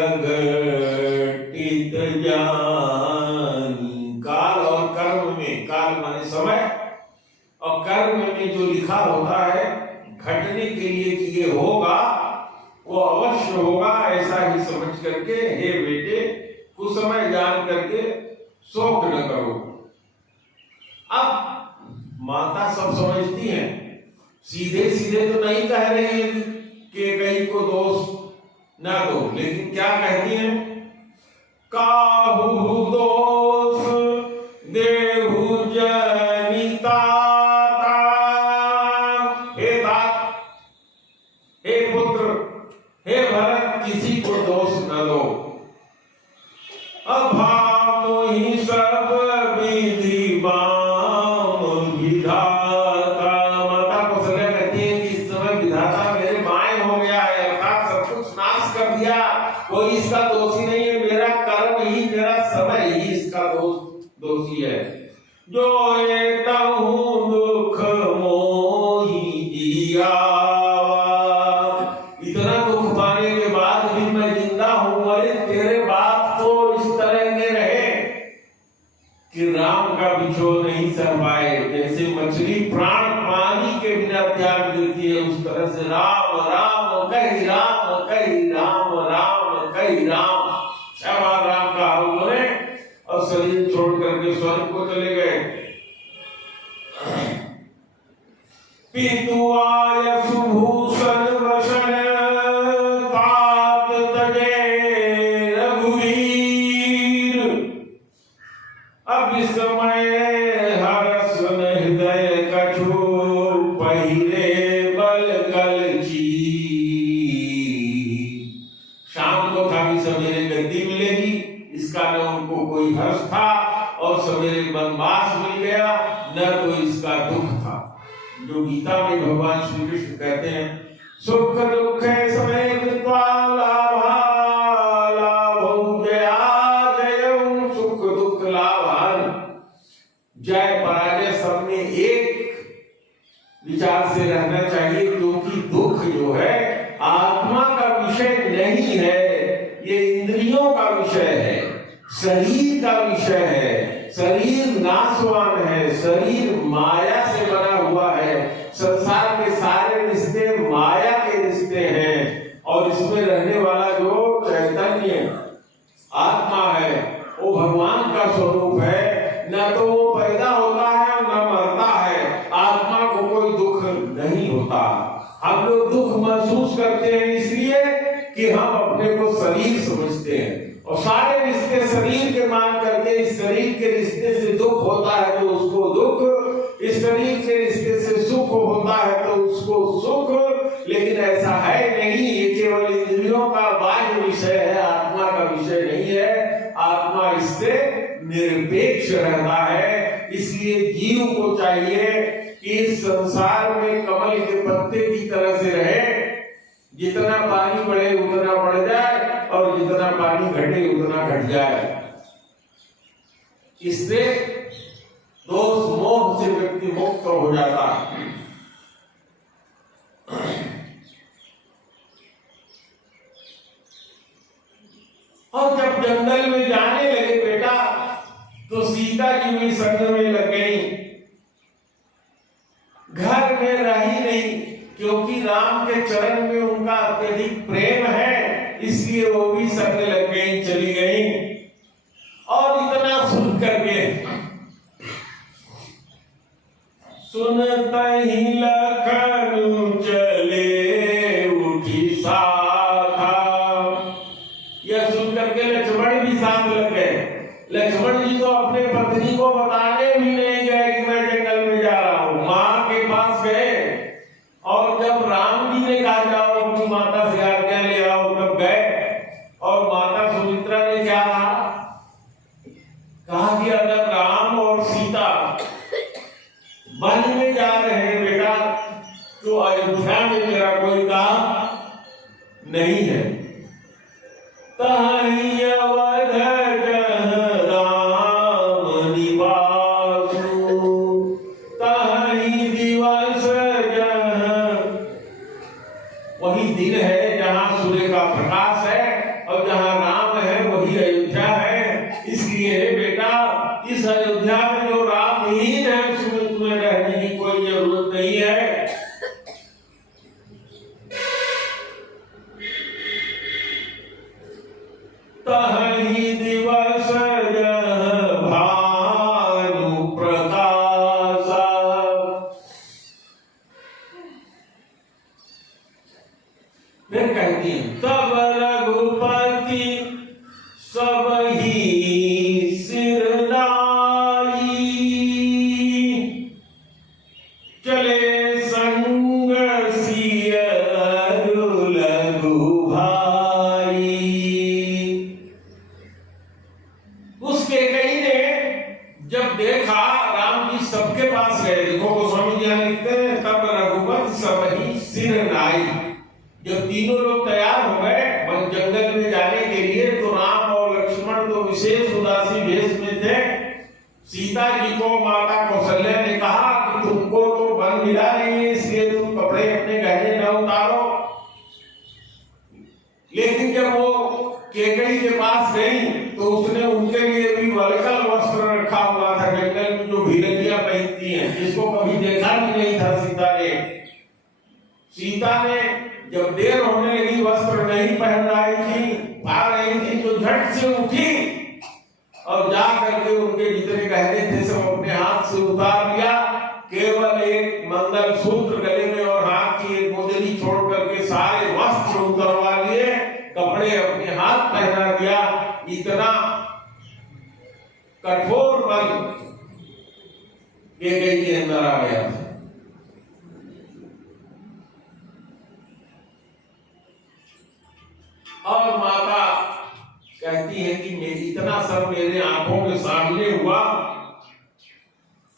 अघटित जानी। काल और कर्म में, काल माने समय और कर्म में जो लिखा होता है घटने के लिए कि ये होगा वो अवश्य होगा, ऐसा ही समझ करके हे बेटे कुसमय जान करके शोक न करो। अब माता सब समझती हैं, सीधे सीधे तो नहीं कह रही है कि कहीं को दोष ना दो, लेकिन क्या कहती हैं? काहु दोष देहु जनिता। हे तात, हे पुत्र, हे भरत, किसी को दोष न दो। अभाव ही सब विधि बाम विधाता। माता कौशल्या कहती है कि इस समय विधाता मेरे बाएं हो गया है, अर्थात सब कुछ नाश कर दिया। कोई इसका दोषी नहीं है, मेरा कर्म ही, मेरा समय ही इसका दोषी है। जो एतहु दुख मोहि जिया। इतना दुख पाने के बाद भी मैं जिंदा हूं। अरे तेरे बाप तो इस तरह के रहे कि राम का बिछोह नहीं सह पाए। जैसे मछली प्राण पानी के बिना त्याग देती है, उस तरह से राम राम कही राम कही राम राम कही राम। 6 बार राम कहा उन्होंने और शरीर छोड़ करके स्वर्ग को चले गए। पितु आय सुभूषण वसन तात तजे रघुवीर। अब इस समय हरस हृदय कछु पहिले बल कल चीर। शाम को था कि सवेरे गद्दी मिलेगी, इसका न उनको कोई हर्ष था, और सवेरे वनवास मिल गया, न तो इसका दुख था। जो गीता में भगवान श्री कृष्ण कहते हैं सुख दुख समय कृत्वा शरीर का विषय है, शरीर नाशवान है, शरीर माया से बना हुआ है, संसार के सारे रिश्ते माया के रिश्ते हैं और इसमें रहने वाला जो चैतन्य आत्मा है वो भगवान का स्वरूप है। न तो वो पैदा होता है न मरता है, आत्मा को कोई दुख नहीं होता। हम लोग दुख महसूस करते हैं इसलिए कि हम अपने को शरीर समझते हैं और सारे रिश्ते शरीर के मान करके इस शरीर के रिश्ते से दुख होता है तो उसको दुख, इस शरीर के रिश्ते से सुख होता है तो उसको सुख। लेकिन ऐसा है नहीं, ये केवल इंद्रियों का बाह्य विषय है, आत्मा का विषय नहीं है। आत्मा इससे निरपेक्ष रहता है। इसलिए जीव को चाहिए कि इस संसार में कमल के पत्ते की तरह से रहे, जितना पानी बढ़े उतना बढ़ जाए और जितना पानी घटे उतना घट जाए। इससे दोष मोह से व्यक्ति मुक्त हो जाता है। और जब जंगल में जाने लगे बेटा तो सीता जी भी संग में लग गई, घर में रही नहीं, क्योंकि राम के चरण में उनका अत्यधिक प्रेम है, इसलिए वो भी संग लग गई, चली गई। और इतना सुन करके सुनता ही लखन चले उठी साथा, यह सुन करके लक्ष्मण भी साथ लग गए। लक्ष्मण जी तो अपने पत्नी को बताने भी नहीं गए कि मैं जंगल में जा रहा हूं, मां के पास गए। और जब राम जी ने कहा जाओ अपनी माता से आज्ञा ले आओ, तब गए। और माता सुमित्रा ने क्या कहा कि अगर राम और सीता वन में जा रहे हैं बेटा तो अयोध्या में मेरा कोई काम नहीं है। तहीं अवध जहाँ राम निवासु, तहीं दिवस जहाँ, वही दिन है जहाँ सूर्य का प्रकाश है और जहाँ राम है वही अयोध्या है। इसलिए बेटा इस अयोध्या में जो रामहीन है उसमें तुम्हें रहने की कोई जरूरत नहीं है। तहीं दिवस जहाँ भानु प्रकाश, मैं कहती हूँ तब रघुपति सब ही सिर नाई, चले संग सिय लघु भाई। उसके कई ने जब देखा राम जी सबके पास गए, देखो गोस्वामी जी लिखते हैं तब रघुपति सब ही सिर नाई। जब तीनों लोग तैयार हो गए जंगल में जाने के लिए तो राम और लक्ष्मण तो विशेष उदासी भेष में थे। सीता जी को माता कौशल्या ने कहा कि तुमको तो वन मिला नहीं है इसलिए तुम कपड़े अपने गहने न उतारो। लेकिन जब वो कैकेयी के पास गई तो उसने उनके लिए भी वलकल वस्त्र रखा हुआ था, जंगल में जो भिलनियां पहनती हैं, जिसको कभी देखा भी नहीं था सीता ने। सीता ने जब देर होने लगी वस्त्र नहीं पहन रही थी, आ रही थी, तो झट से उठी और जा करके उनके जितने गहने थे सब अपने हाथ से उतार लिया। केवल एक मंगलसूत्र गले में और हाथ की एक मोजरी छोड़ करके सारे वस्त्र उतरवा लिए, कपड़े अपने हाथ पहना दिया। इतना कठोर मन कैकेयी के अंदर आ गया। और माता कहती है कि मेरी इतना सब मेरे आंखों के सामने हुआ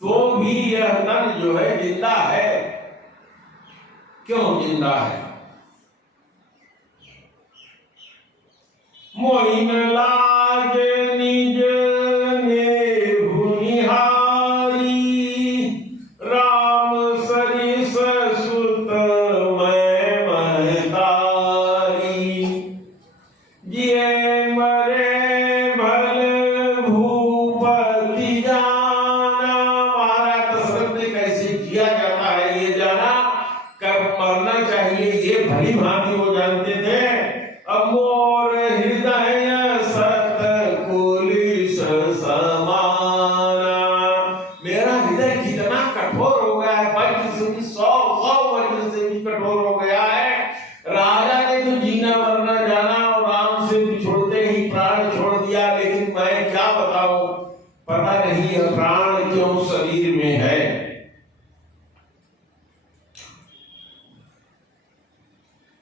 तो भी यह नर जो है जिंदा है। क्यों जिंदा है? मोहिन लाज निज ने भुनिहारी, राम सरिस सुत मैं महतारी। जिए मरे भल भली भांति वो जानते थे। अब मोर हृदय सत कुलिश समाना, मेरा हृदय कितना कठोर हो गया है, वज्र से भी 100 वज्र से भी कठोर हो गया है। राजा ने तो जीना मरना जाना और राम से छोड़ते ही प्राण छोड़ दिया, लेकिन मैं क्या बताऊं, पता नहीं है प्राण क्यों शरीर में है।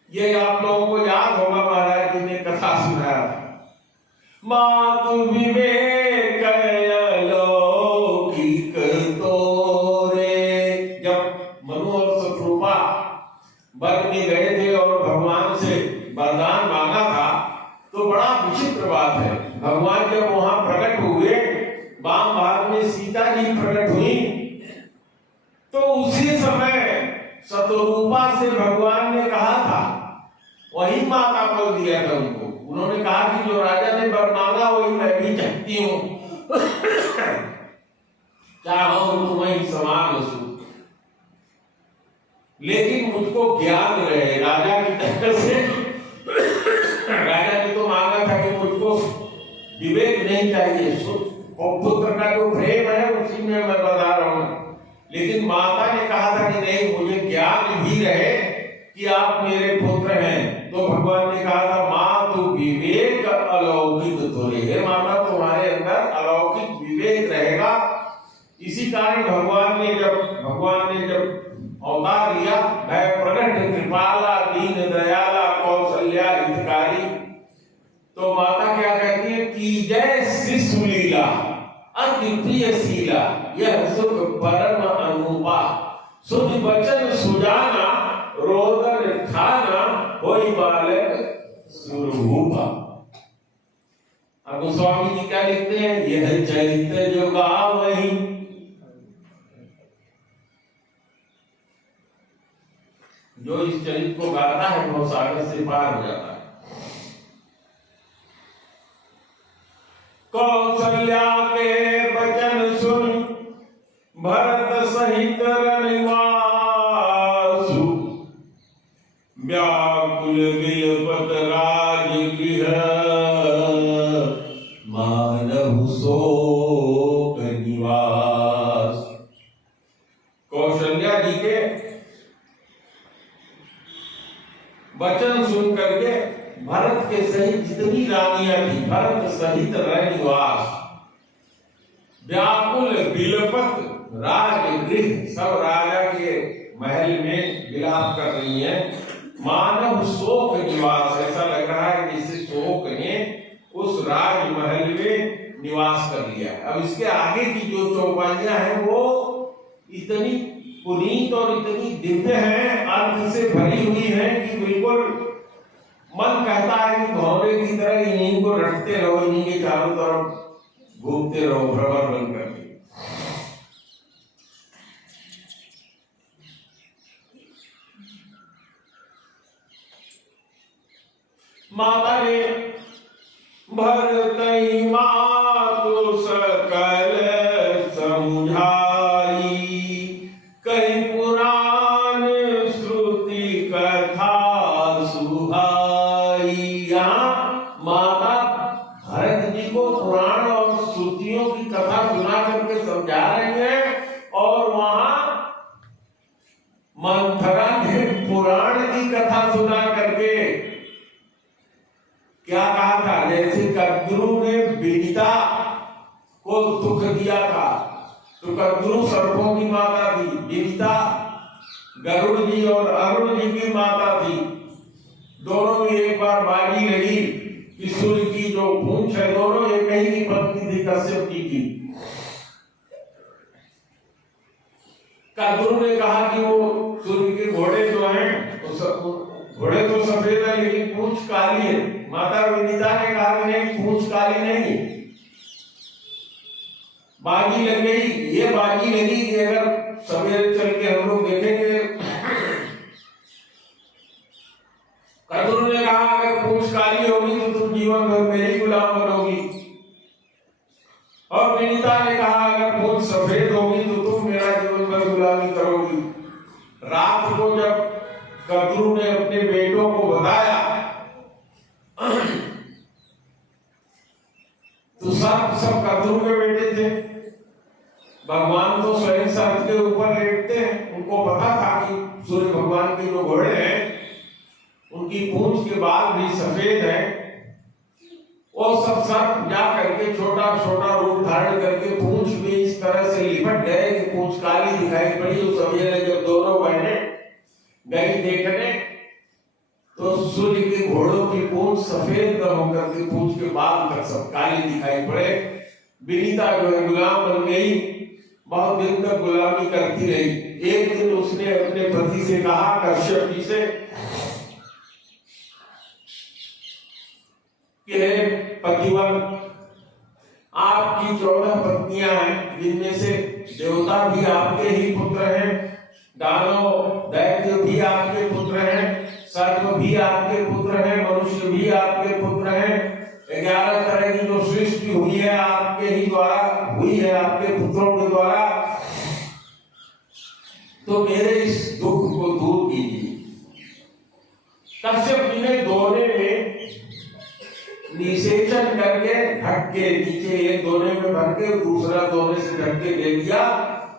ये आप लोगों को याद होगा, महाराज जी ने कथा सुनाया था, मातु विवेक अलौकिक तोरे। जब मनु और शत्रुपा वन में गए थे और भगवान से वरदान मांगा था, तो बड़ा विचित्र बात है, भगवान जब वहां प्रकट हुए, वाम भाग में सीता जी प्रकट हुई, तो उसी समय शत्रुपा से भगवान ने कहा था, वही माता को दिया था उनको। उन्होंने कहा कि जो राजा ने वर मांगा वही मैं भी चाहती हूँ, चाहो तुम्हें समान सु, लेकिन मुझको ज्ञान रहे राजा की तरफ से। राजा ने तो मांगा था कि मुझको विवेक नहीं चाहिए, और पुत्र का जो प्रेम है उसी में मैं बता रहा हूँ, लेकिन माता ने कहा था कि नहीं, मुझे ज्ञान भी रहे कि आप मेरे पुत्र हैं। तो भगवान ने कहा था, माँ तू विवेक अलौकिक तोरे, हे माता तुम्हारे अंदर अलौकिक विवेक रहेगा। इसी कारण भगवान ने जब अवतार लिया, भय प्रकट कृपाला दीन दयाला कौशल्या हितकारी, तो माता क्या कहती है कि जय शिशु लीला अति प्रिय शीला, यह सुख परम अनुपा, शुद्ध वचन सुजाना रोदन ठाना, होई बालक सुरभूपा। अब गोस्वामी जी क्या लिखते हैं, यह चरित्र जो गावहीं, जो इस चरित्र को गाता है वो सागर से पार हो जाता है। कौशल्या के वचन सुन भरत सहित रणवासु, व्याकुल विलपत राजगृह मानव शोक निवास। कौशल्या जी के वचन सुन करके भरत के सहित जितनी रानियां थी, भरत सहित रणनिवास, व्याकुल विलपत राजगृह, सब राजा के महल में विलाप कर रही हैं। मानव शोक निवास, ऐसा लग रहा है जैसे शोक ने उस राजमहल में निवास कर लिया। अब इसके आगे की जो चौपाइयां हैं वो इतनी पुनीत और इतनी दिव्य हैं, अर्थ से भरी हुई हैं कि बिल्कुल मन कहता है कि भौरे की तरह इन्हीं को रटते रहो, इन्हीं के चारों तरफ घूमते रहो भ्रमर बन करके। माता ने भरतई मातु सकल समझाई, कहीं पुराण श्रुति कथा सुहाई। यहाँ माता भरत जी को पुराण और श्रुतियों की कथा सुना करके समझा रही है, और वहां मंथरा ने पुराण की कथा सुना करके क्या कहा था, जैसे कद्रू ने विदिता को दुख दिया था, तो कद्रू सर्पों की माता थी, विदिता गरुड़ जी और अरुण जी की माता थी। दोनों में एक बार बाजी लगी कि सूर्य की जो पूंछ है, दोनों एक ही की पत्नी थी, कश्यप जी की। कद्रू ने कहा कि वो सूर्य के घोड़े जो हैं, घोड़े तो सफेद है लेकिन पूंछ काली है। माता विदिता ने कहा कि नहीं, पूंछ काली नहीं। बाजी लग गई, ये बाजी लगी कि अगर सवेरे चल के हम लोग देखेंगे, कद्रू ने कहा अगर पूंछ काली होगी तो तुम जीवन भर मेरी गुलाम बनोगी, और विदिता ने कहा अगर पूंछ सफेद होगी तो तुम मेरा जीवन भर गुलामी करोगी। रात को जब कद्रू ने अपने बेटों को बताया तो सब कद्रू के बेटे थे। भगवान तो स्वयं सर्प के ऊपर लेटते हैं, उनको पता था कि सूर्य भगवान के जो घोड़े हैं उनकी पूंछ के बाल भी सफेद हैं। वो सब सर्प जा करके छोटा छोटा रूप धारण करके पूंछ में इस तरह से लिपट गए कि पूंछ काली दिखाई पड़ी। उस सवेरे जब दोनों बहने गई देखने तो सूर्य के घोड़ों की पूंछ सफेद न होकर के पूंछ के बाल तक सब काली दिखाई पड़े। विनीता जो है गुलाम बन गई, बहुत दिन तक गुलामी करती रही। एक दिन उसने अपने पति से कहा, कश्यप जी से, कि हे पतिवर, आपकी 14 पत्नियां हैं, जिनमें से देवता भी आपके ही पुत्र हैं, दानव दैत्य भी आपके पुत्र हैं, सर्प भी आपके पुत्र हैं, मनुष्य भी आपके पुत्र हैं। 11 तरह की जो सृष्टि हुई है आपके ही द्वारा हुई है, आपके पुत्रों के द्वारा। तो मेरे इस दुख को दूर कीजिए। कश्यप जी ने दोने में निषेचन करके ढक के नीचे एक दोने में भर के दूसरा दोने से ढक के दे दिया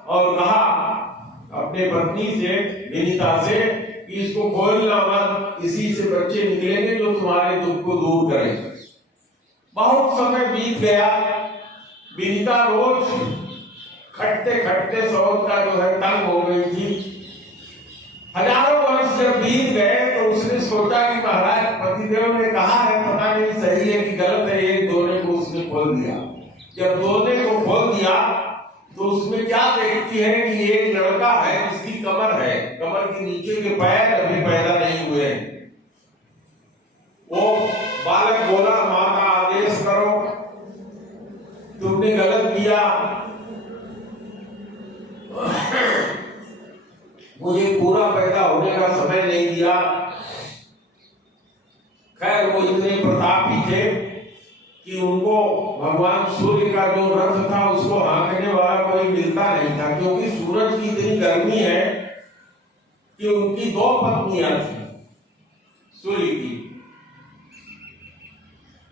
और कहा अपने पत्नी से, विनीता से, कि इसको खोलना मत, इसी से बच्चे निकलेंगे जो तुम्हारे दुख को दूर करें। बहुत समय बीत गया। विनीता रोज खटते खटते सौत का जो है तंग हो गई थी। हजारों वर्ष जब बीत गए तो उसने सोचा कि महाराज पतिदेव ने कहा है, पता नहीं सही है कि गलत है, एक दोने को उसने खोल दिया। जब दोने को खोल दिया तो उसमें क्या देखती है कि एक लड़का है जिसकी कमर है, कमर के नीचे के पैर अभी पैदा नहीं हुए। वो बालक बोला, माता आदेश करो, तुमने गलत किया, मुझे पूरा पैदा होने का समय नहीं दिया। खैर वो इतने प्रतापी थे कि उनको भगवान सूर्य का जो रथ था उसको हाँकने वाला कोई मिलता नहीं था, क्योंकि सूरज की इतनी गर्मी है कि उनकी 2 पत्नियां थी सूर्य की।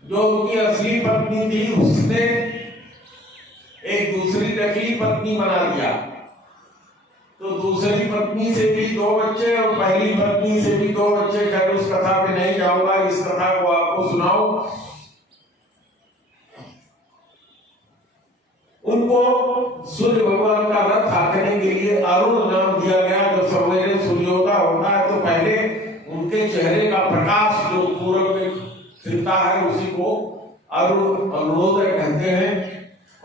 जो उनकी असली पत्नी थी उसने एक दूसरी नकली पत्नी बना दिया। तो दूसरी पत्नी से भी 2 बच्चे और पहली पत्नी से भी 2 बच्चे। खैर उस कथा पे नहीं जाऊंगा, इस कथा को आपको सुनाऊं। उनको सूर्य भगवान का रथ हाँकने के लिए अरुण नाम दिया गया। जब सवेरे सूर्योदय होता है तो पहले उनके चेहरे का प्रकाश जो पूरब में खिलता है उसी को अरुणोदय कहते हैं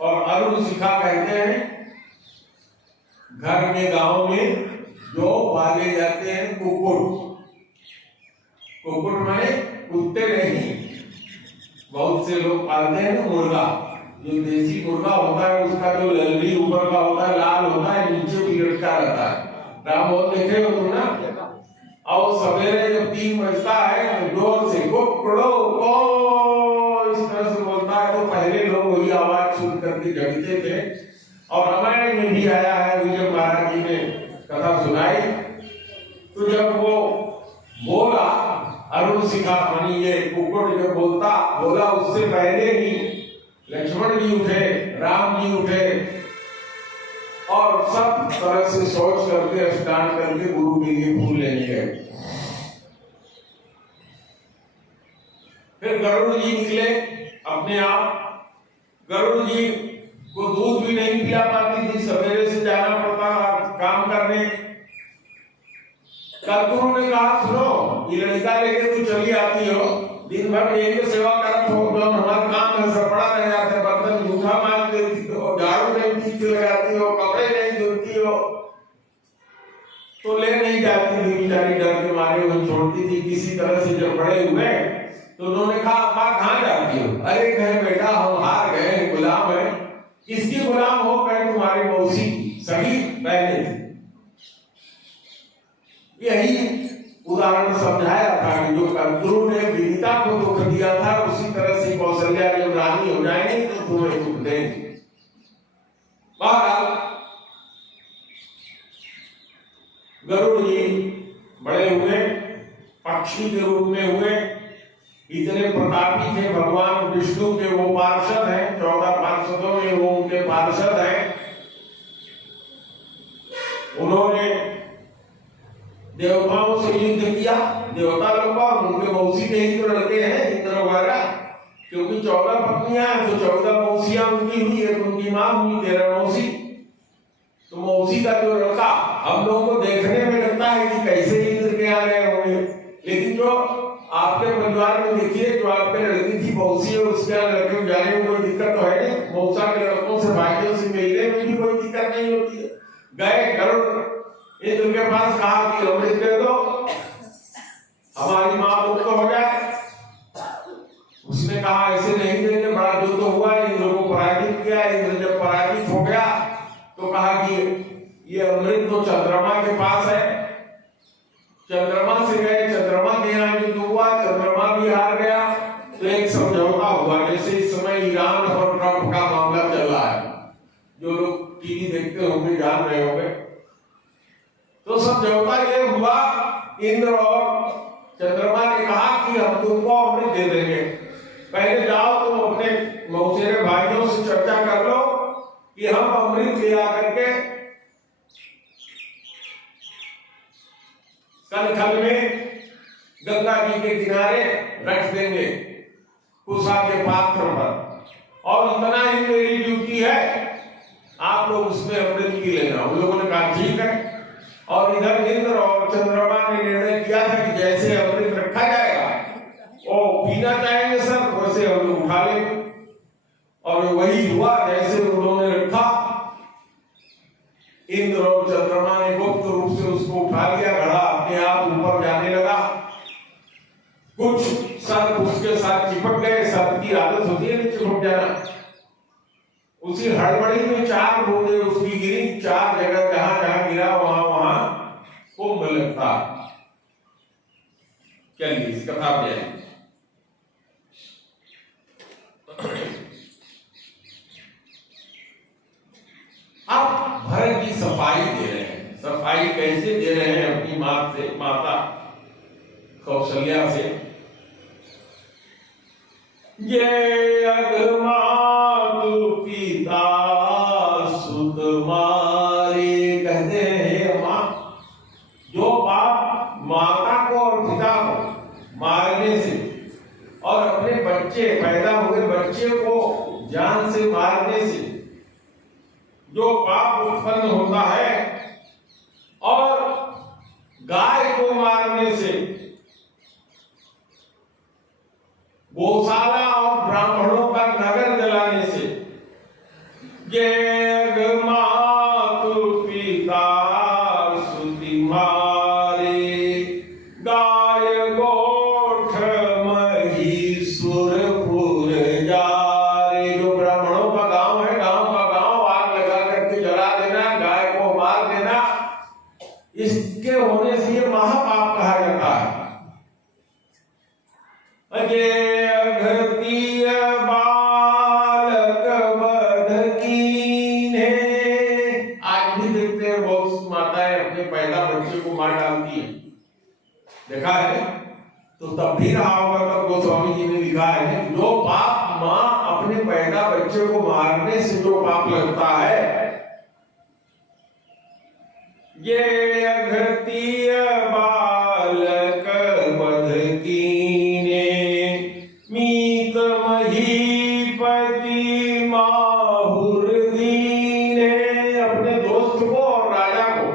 और अरुण शिखा कहते हैं। घर में गांव में जो पाले जाते हैं कुकुट, कुकुट माने कुत्ते नहीं, बहुत से लोग पालते हैं ना मुर्गा। जो देसी मुर्गा होता है उसका जो लल्ली ऊपर का होता है लाल होता है, नीचे भी लटका रहता है। राम बहुत देखे हो तुम ना। और सवेरे जब 3 बजता है जोर से कुकड़ो को इस तरह से बोलता है तो पहले लोग वही आवाज सुन करके जगते थे। और रामायण में भी आया है, विजय महाराज जी ने कथा सुनाई। तो जब वो बोला अरुण शिखा मानी ये कुकुट जब बोला उससे पहले ही लक्ष्मण जी उठे, राम जी उठे और सब तरह से सोच करके स्नान करके गुरु के लिए फूल लेने गए। फिर गरुड़ जी निकले अपने आप। गरुड़ जी को दूध भी नहीं पिला पाती थी, सवेरे से जाना पड़ता काम करने। कद्रू ने कहा, सुनो ये लड़का लेके तू चली आती हो, दिन भर यही सेवा करत हो, हमारा काम है सब पड़ा रह जाता है, बर्तन जूठा मार देती हो, झाड़ू नहीं ठीक से लगाती हो, कपड़े नहीं धुलती हो, तो ले नहीं जाती थी बेचारी, डर के मारे वो छोड़ती थी। किसी तरह से जब बड़े हुए तो उन्होंने कहा, अम्मा कहाँ जाती हो? अरे कहे बेटा हम हार गए, गुलाम है। किसकी गुलाम हो? कहे तुम्हारी मौसी की, सही पहले थी। यही उदाहरण समझाया था कि जो कद्रू ने विनीता को दुख दिया था उसी तरह से कौशल्या जब रानी हो जाएंगी तो तुम्हें दुख देंगे। बहरहाल गरुड़ जी बड़े हुए रूप में हुए, इतने प्रतापी थे भगवान विष्णु के। वो पार्षद हैं, 14 पार्षदों में वो उनके पार्षद हैं। उन्होंने देवताओं से युद्ध किया, देवता लोग और उनके मौसी के ही तो लड़के हैं इंद्र वगैरह, क्योंकि 14 पत्नियां हैं तो 14 मौसियां उनकी हुई है, तो उनकी मां हुई 13 मौसी। तो मौसी का जो लड़का हम लोगों को देखने में लगता है कि कैसे इंद्र के आ गए होंगे, लेकिन जो आपके परिवार में देखिए, जो आपके लड़की थी मौसी है, उसके लड़के को जाने में कोई दिक्कत तो है नहीं। मौसा के लड़कों से भाइयों से मिलने में भी कोई दिक्कत नहीं होती है। गए गरुड़ इंद्र के पास, कहा कि अमृत दे दो, हमारी मां मुक्त हो जाए। उसने कहा ऐसे नहीं देंगे, बड़ा युद्ध हुआ, इंद्र को पराजित किया। इंद्र जब पराजित हो गया तो कहा कि ये अमृत तो चंद्रमा के पास है। चंद्रमा से गए, चंद्रमा के यहाँ युद्ध हुआ, चंद्रमा भी हार गया। तो एक समझौता हुआ, जैसे इस समय ईरान और ट्रंप का मामला चल रहा है, जो लोग टीवी देखते होंगे जान रहे होंगे। तो समझौता ये हुआ, इंद्र और चंद्रमा ने कहा कि हम तुमको अमृत दे देंगे, पहले जाओ तुम अपने मौसेरे भाइयों से चर्चा कर लो कि हम अमृत ले आकर के कल में गंगा जी के किनारे रख देंगे, कुशा के पात्र पर, और इतना ही मेरी ड्यूटी है, आप लोग उसमें अमृत पी लेना। उन लोगों ने कहा ठीक है। और इधर इंद्र और चंद्रमा ने निर्णय किया था कि जैसे अमृत रखा जाएगा, वो पीना चाहेंगे सब, वैसे हम लोग उठा लेंगे। और वही हुआ, जैसे उन्होंने रखा, इंद्र और चंद्रमा ने गुप्त रूप से उसको उठा लिया, घड़ा अपने आप ऊपर जाने लगा। कुछ सर्प उसके साथ चिपक गए, सर्प की आदत होती है ना चिपक जाना। उसी हड़बड़ी में 4 बूंदे उसकी गिरी, 4 जगह जहां जहां गिरा वहां वहां कुंभ लगता। चलिए इस कथा पे अब भरत की सफाई दे रहे हैं। सफाई कैसे दे रहे हैं अपनी माता कौशल्या से। ये अगमातु पिता सुत मारे, कहते हैं मां, जो बाप माता को और पिता को मारने से और अपने बच्चे, पैदा हुए बच्चे को जान से मारने से जो पाप उत्पन्न होता है, और गाय को मारने से, गौशाला और ब्राह्मणों का नगर जलाने से, ये मातु पिता सुति मारे, गाय गोठ महीसुर पुर जारे। जो ब्राह्मणों का गांव है, गांव का गांव आग लगा करके जला देना, गाय को मार देना, इसके होने से ये महापाप कहा जाता है। अजय देखा है तो तब भी रहा होगा, तब गोस्वामी जी ने लिखा है, जो पाप मां अपने पैदा बच्चे को मारने से जो पाप लगता है, ये अघृतीय बालक वध कीने, मीत महीपति माहुर दीने। अपने दोस्त को और राजा को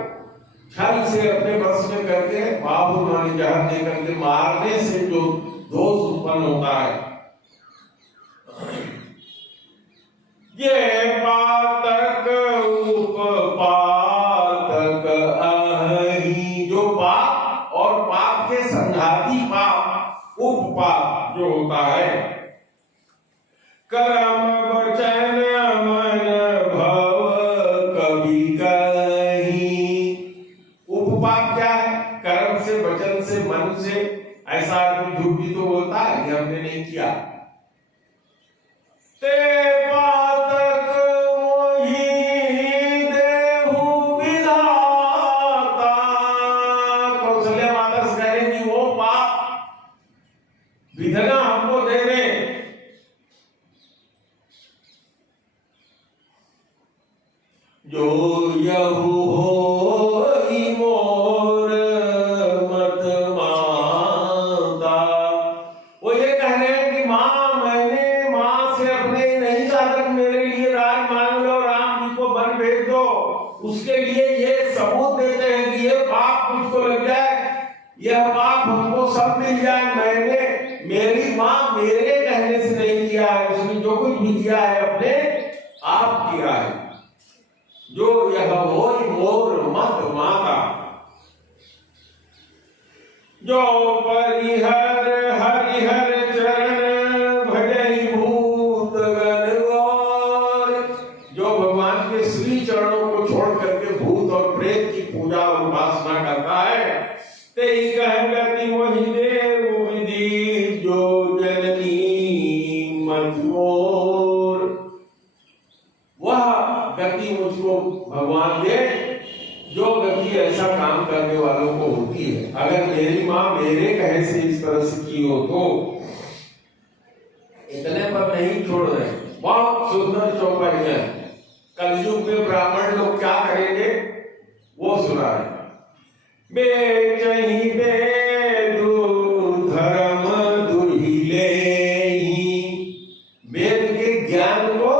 छल से अपने बस में करके, बाहुर मानी जहर दे करके मारने से जो दोष उत्पन्न होता है, ये पातक उपपातक अहि। जो पाप और पाप के संघाती पाप, उपपाप जो होता है, कर्म वचन मन भव कभी कहीं। उपपाप क्या है? कर्म से, वचन से, मन से। ऐसा आदमी झूठ भी तो बोलता है कि हमने नहीं किया। ते पातक मोहि देहु विधाता। कौशल्या माता से कह रही कि वो पाप विधना हमको दे दे। जो यहू होई मोर मत माता। वो ये कह रहे हैं कि माँ, मैंने माँ से अपने नहीं कहा था मेरे लिए राज मांग लो, राम जी को वन भेज दो। उसके लिए ये सबूत देते हैं कि ये पाप मुझको लग जाए, यह पाप हमको सब मिल जाए। मैंने, मेरी माँ मेरे कहने से नहीं किया है, उसने जो कुछ भी किया है अपने आप किया है। जो यह होई मोर मत माता। जो परिहर हरिहर चरण भजई भूत गण गौर। जो भगवान के श्री चरणों को छोड़ करके भूत और प्रेत की पूजा और उपासना करता है, तेई कह गति मोहि देव विधि। जो जननी मत मोर, वह गति मुझको भगवान दे जो गति ऐसा काम करने वालों को होती है। अगर मेरी माँ मेरे कहे से इस तरह से की हो तो इतने पर नहीं छोड़ रहे। बहुत सुंदर चौपाई है। कलयुग में ब्राह्मण लोग क्या करेंगे वो सुना रहे। बेचही बेदु धर्म दुहिले, वेद के ज्ञान को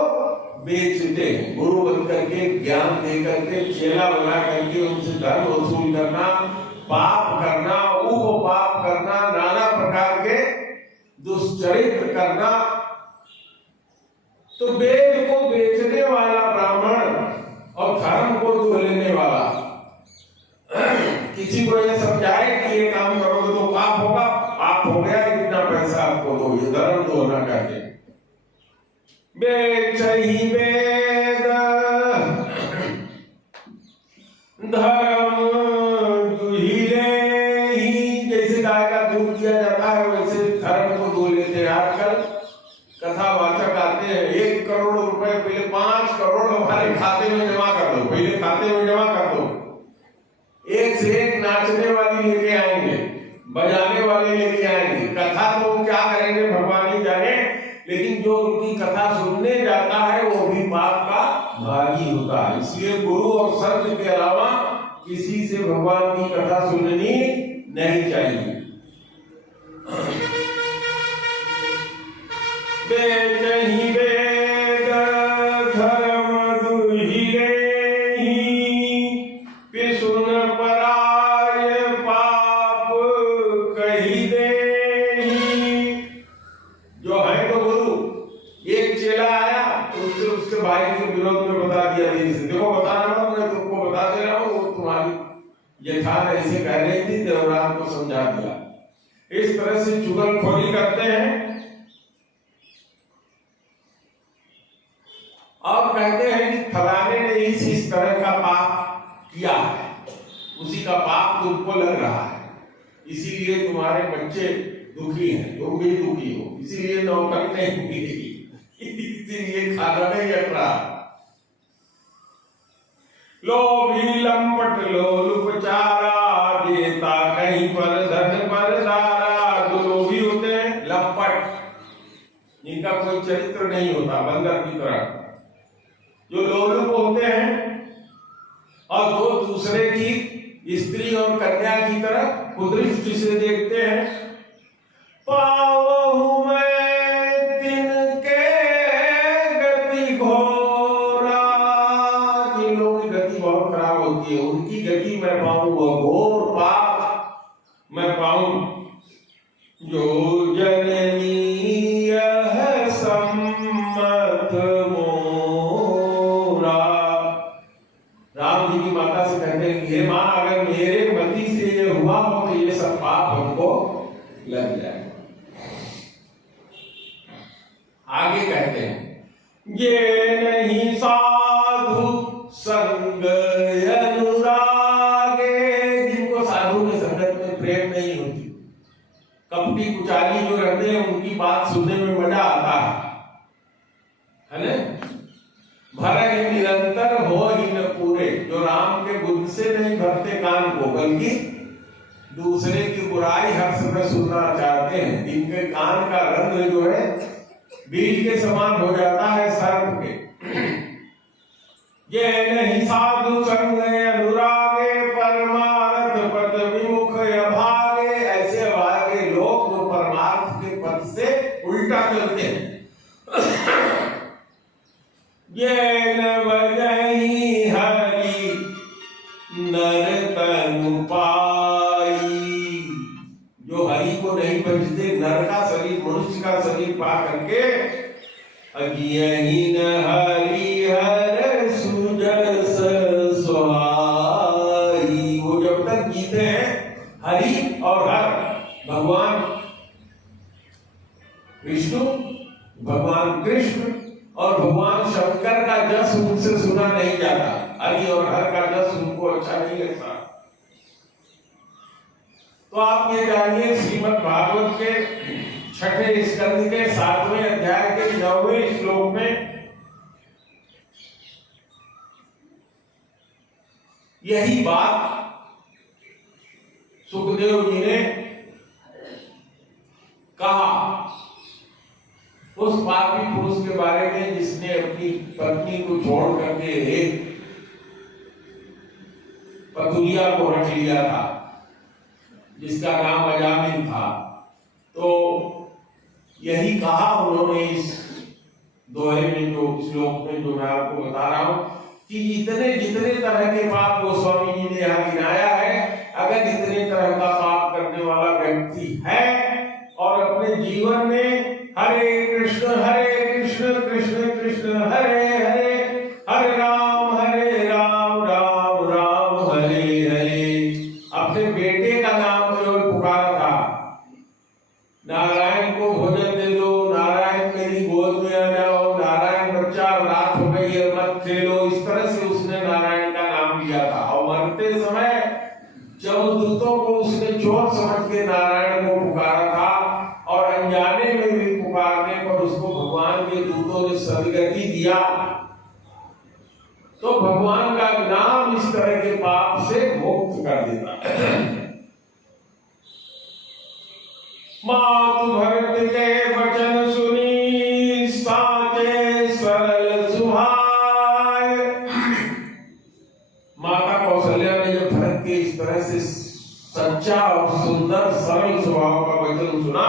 बेचते हैं। गुरु बन करके ज्ञान दे करके चेला बना करके उनसे धर्म वसूल करना, पाप करना, उपपाप करना, नाना प्रकार के दुष्चरित्र करना। तो वेद को बेचने वाला ब्राह्मण और धर्म को दुह लेने वाला, किसी को ये समझाए कि ये काम करोगे तो पाप होगा, पाप हो गया, इतना पैसा आपको दो, ये धर्म तो होना चाहिए। बेचही वेद धर्म दुहिले ही। जैसे गाय का दूध दिया जाता है वैसे धर्म को दूह लेते हैं। आजकल कथावाचक आते हैं, 1 करोड़ रुपए पहले 5 करोड़ हमारे खाते में जमा कर दो, पहले खाते में जमा कर दो। एक से एक नाचने वाली लेके आएंगे, बजाने वाले लेके आएंगे। कथा तो क्या करेंगे भगवान ही जाने, लेकिन जो उनकी कथा सुनने जाता है वो भी पाप का भागी होता है। इसलिए गुरु और संत के अलावा किसी से भगवान की कथा सुननी नहीं चाहिए। बेचही वेद धर्म दुहिले ही, सुन पराय पाप कही दे। जो है तो गुरु, एक चेला आया उससे उसके भाई के विरोध में बता दिया, देखो बताना मत, मैं तुमको बता दे रहा हूँ, वो तुम्हारी यथार्थ ऐसे कह रही थी, देवराम को समझा दिया। इस तरह से चुगलखोरी करते हैं और कहते हैं कि फलाने ने इस तरह का पाप किया है, उसी का पाप तुमको लग रहा है, इसीलिए तुम्हारे बच्चे दुखी हैं, तुम भी दुखी हो, इसीलिए नौकरी नहीं मिलेगी, इसीलिए खाना नहीं हट रहा। लोभी लंपट लोलुपचारा, देता कहीं पर धन पर सारा। जो लोभी होते हैं लंपट, इनका कोई चरित्र नहीं होता, बंदर की तरह। जो लोलुप होते हैं और जो दूसरे की स्त्री और कन्या की तरफ कुदृष्टि से देखते हैं। पावहु मैं तिनके गति घोरा। जिन लोगों की गति बहुत खराब होती है उनकी गति मैं पाऊं, वह घोर पाप मैं पाऊं। जो जननी यह सम्मत मोरा। राम जी की माता से कहते हैं कि हे माँ, अगर मेरे मति से ये हुआ हो तो ये सब पाप हमको लग जाए। आगे कहते हैं, ये नहीं साधु संग अनुरागे। जिनको साधु के संगत में प्रेम नहीं होती, कपटी कुचाली जो रहते हैं उनकी बात सुनने में मजा आता है ना। भर निरंतर हो ही न पूरे। जो राम के गुण से नहीं भरते कान को, बल्कि दूसरे की बुराई हर समय सुनना चाहते हैं, दिन के कान का रंग जो है बीज के समान हो जाता है सर्प के। ये नहीं साधु संग अनुरागे परमार्थ पद विमुख अभागे, ऐसे अभागे लोग जो परमार्थ के पद से उल्टा चलते हैं। ये न बजहि हरि नर तनु पाई, जो हरि को नहीं बजते, नर का शरीर मनुष्य का शरीर पा करके अज्ञानी न हरि हर सुजस सुहाई, वो जब तक जीते हैं हरि और हर, भगवान विष्णु, भगवान कृष्ण और भगवान शंकर का जस उनसे सुना नहीं जाता, हरि और हर का जस उनको अच्छा नहीं लगता। तो आप ये जानिए श्रीमद् भागवत के 6ठे स्कंद के 7वें अध्याय के 9वें श्लोक में यही बात सुखदेव जी ने कहा उस पापी पुरुष के बारे में जिसने अपनी पत्नी को छोड़ करके एक पतुलिया को रख लिया था, जिसका नाम अजामिल था। तो यही कहा उन्होंने इस दोहे में, जो श्लोक में जो मैं आपको बता रहा हूं, कि इतने जितने तरह के पाप गोस्वामी जी ने यहाँ गिनाया है, अगर इतने तरह का पाप करने वाला व्यक्ति है और अपने जीवन में हरे कृष्ण कृष्ण कृष्ण हरे हरे, हरे राम राम राम हरे हरे, अपने बेटे का नाम जो पुकारा था, नारायण को भोजन दे दो, नारायण मेरी गोद में आ जाओ, नारायण बच्चा रात हो गई है मत खेलो, इस तरह से उसने नारायण का नाम लिया था। और मरते समय जमदूतों को उसने चोर समझ के नारायण को पुकारा था, और अनजाने में भी पुकारने पर उसको भगवान के दूतों ने सदगति दिया। तो भगवान का नाम इस तरह के पाप से मुक्त कर देता है। मातु भरत के वचन सुनी, साचे सरल सुहाय। माता कौशल्या ने जब भरत के इस तरह से सच्चा और सुंदर सरल स्वभाव का वचन सुना,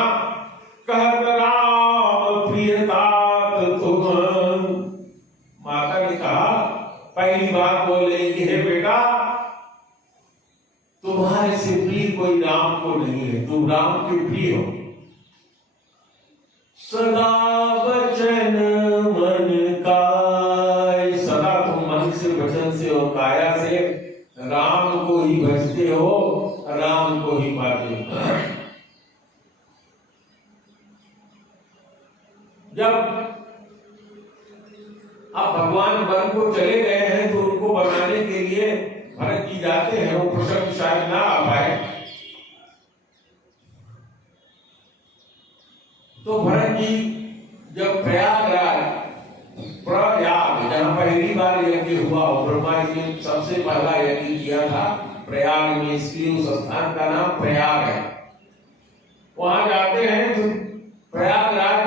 कहत राम प्रियतात तुम, माता ने कहा, पहली बात बोले कि हे बेटा, तुम्हारे से प्रिय कोई राम को नहीं है, तुम राम के प्रिय हो। सदा वचन मन काय, सदा तुम मन से, वचन से और काया से राम को ही भजते हो, राम को ही पाते हो। जब अब भगवान वन को चले गए हैं तो उनको बनाने के लिए भरत जी जाते हैं, वो प्रसंग शायद ना आ पाए। तो भरत जी जब प्रयाग जहां पहली बार यज्ञ हुआ, ब्रह्मा जी ने सबसे पहला यज्ञ किया था प्रयाग में, इसलिए उस स्थान का नाम प्रयाग है। वहां जाते हैं तो प्रयागराज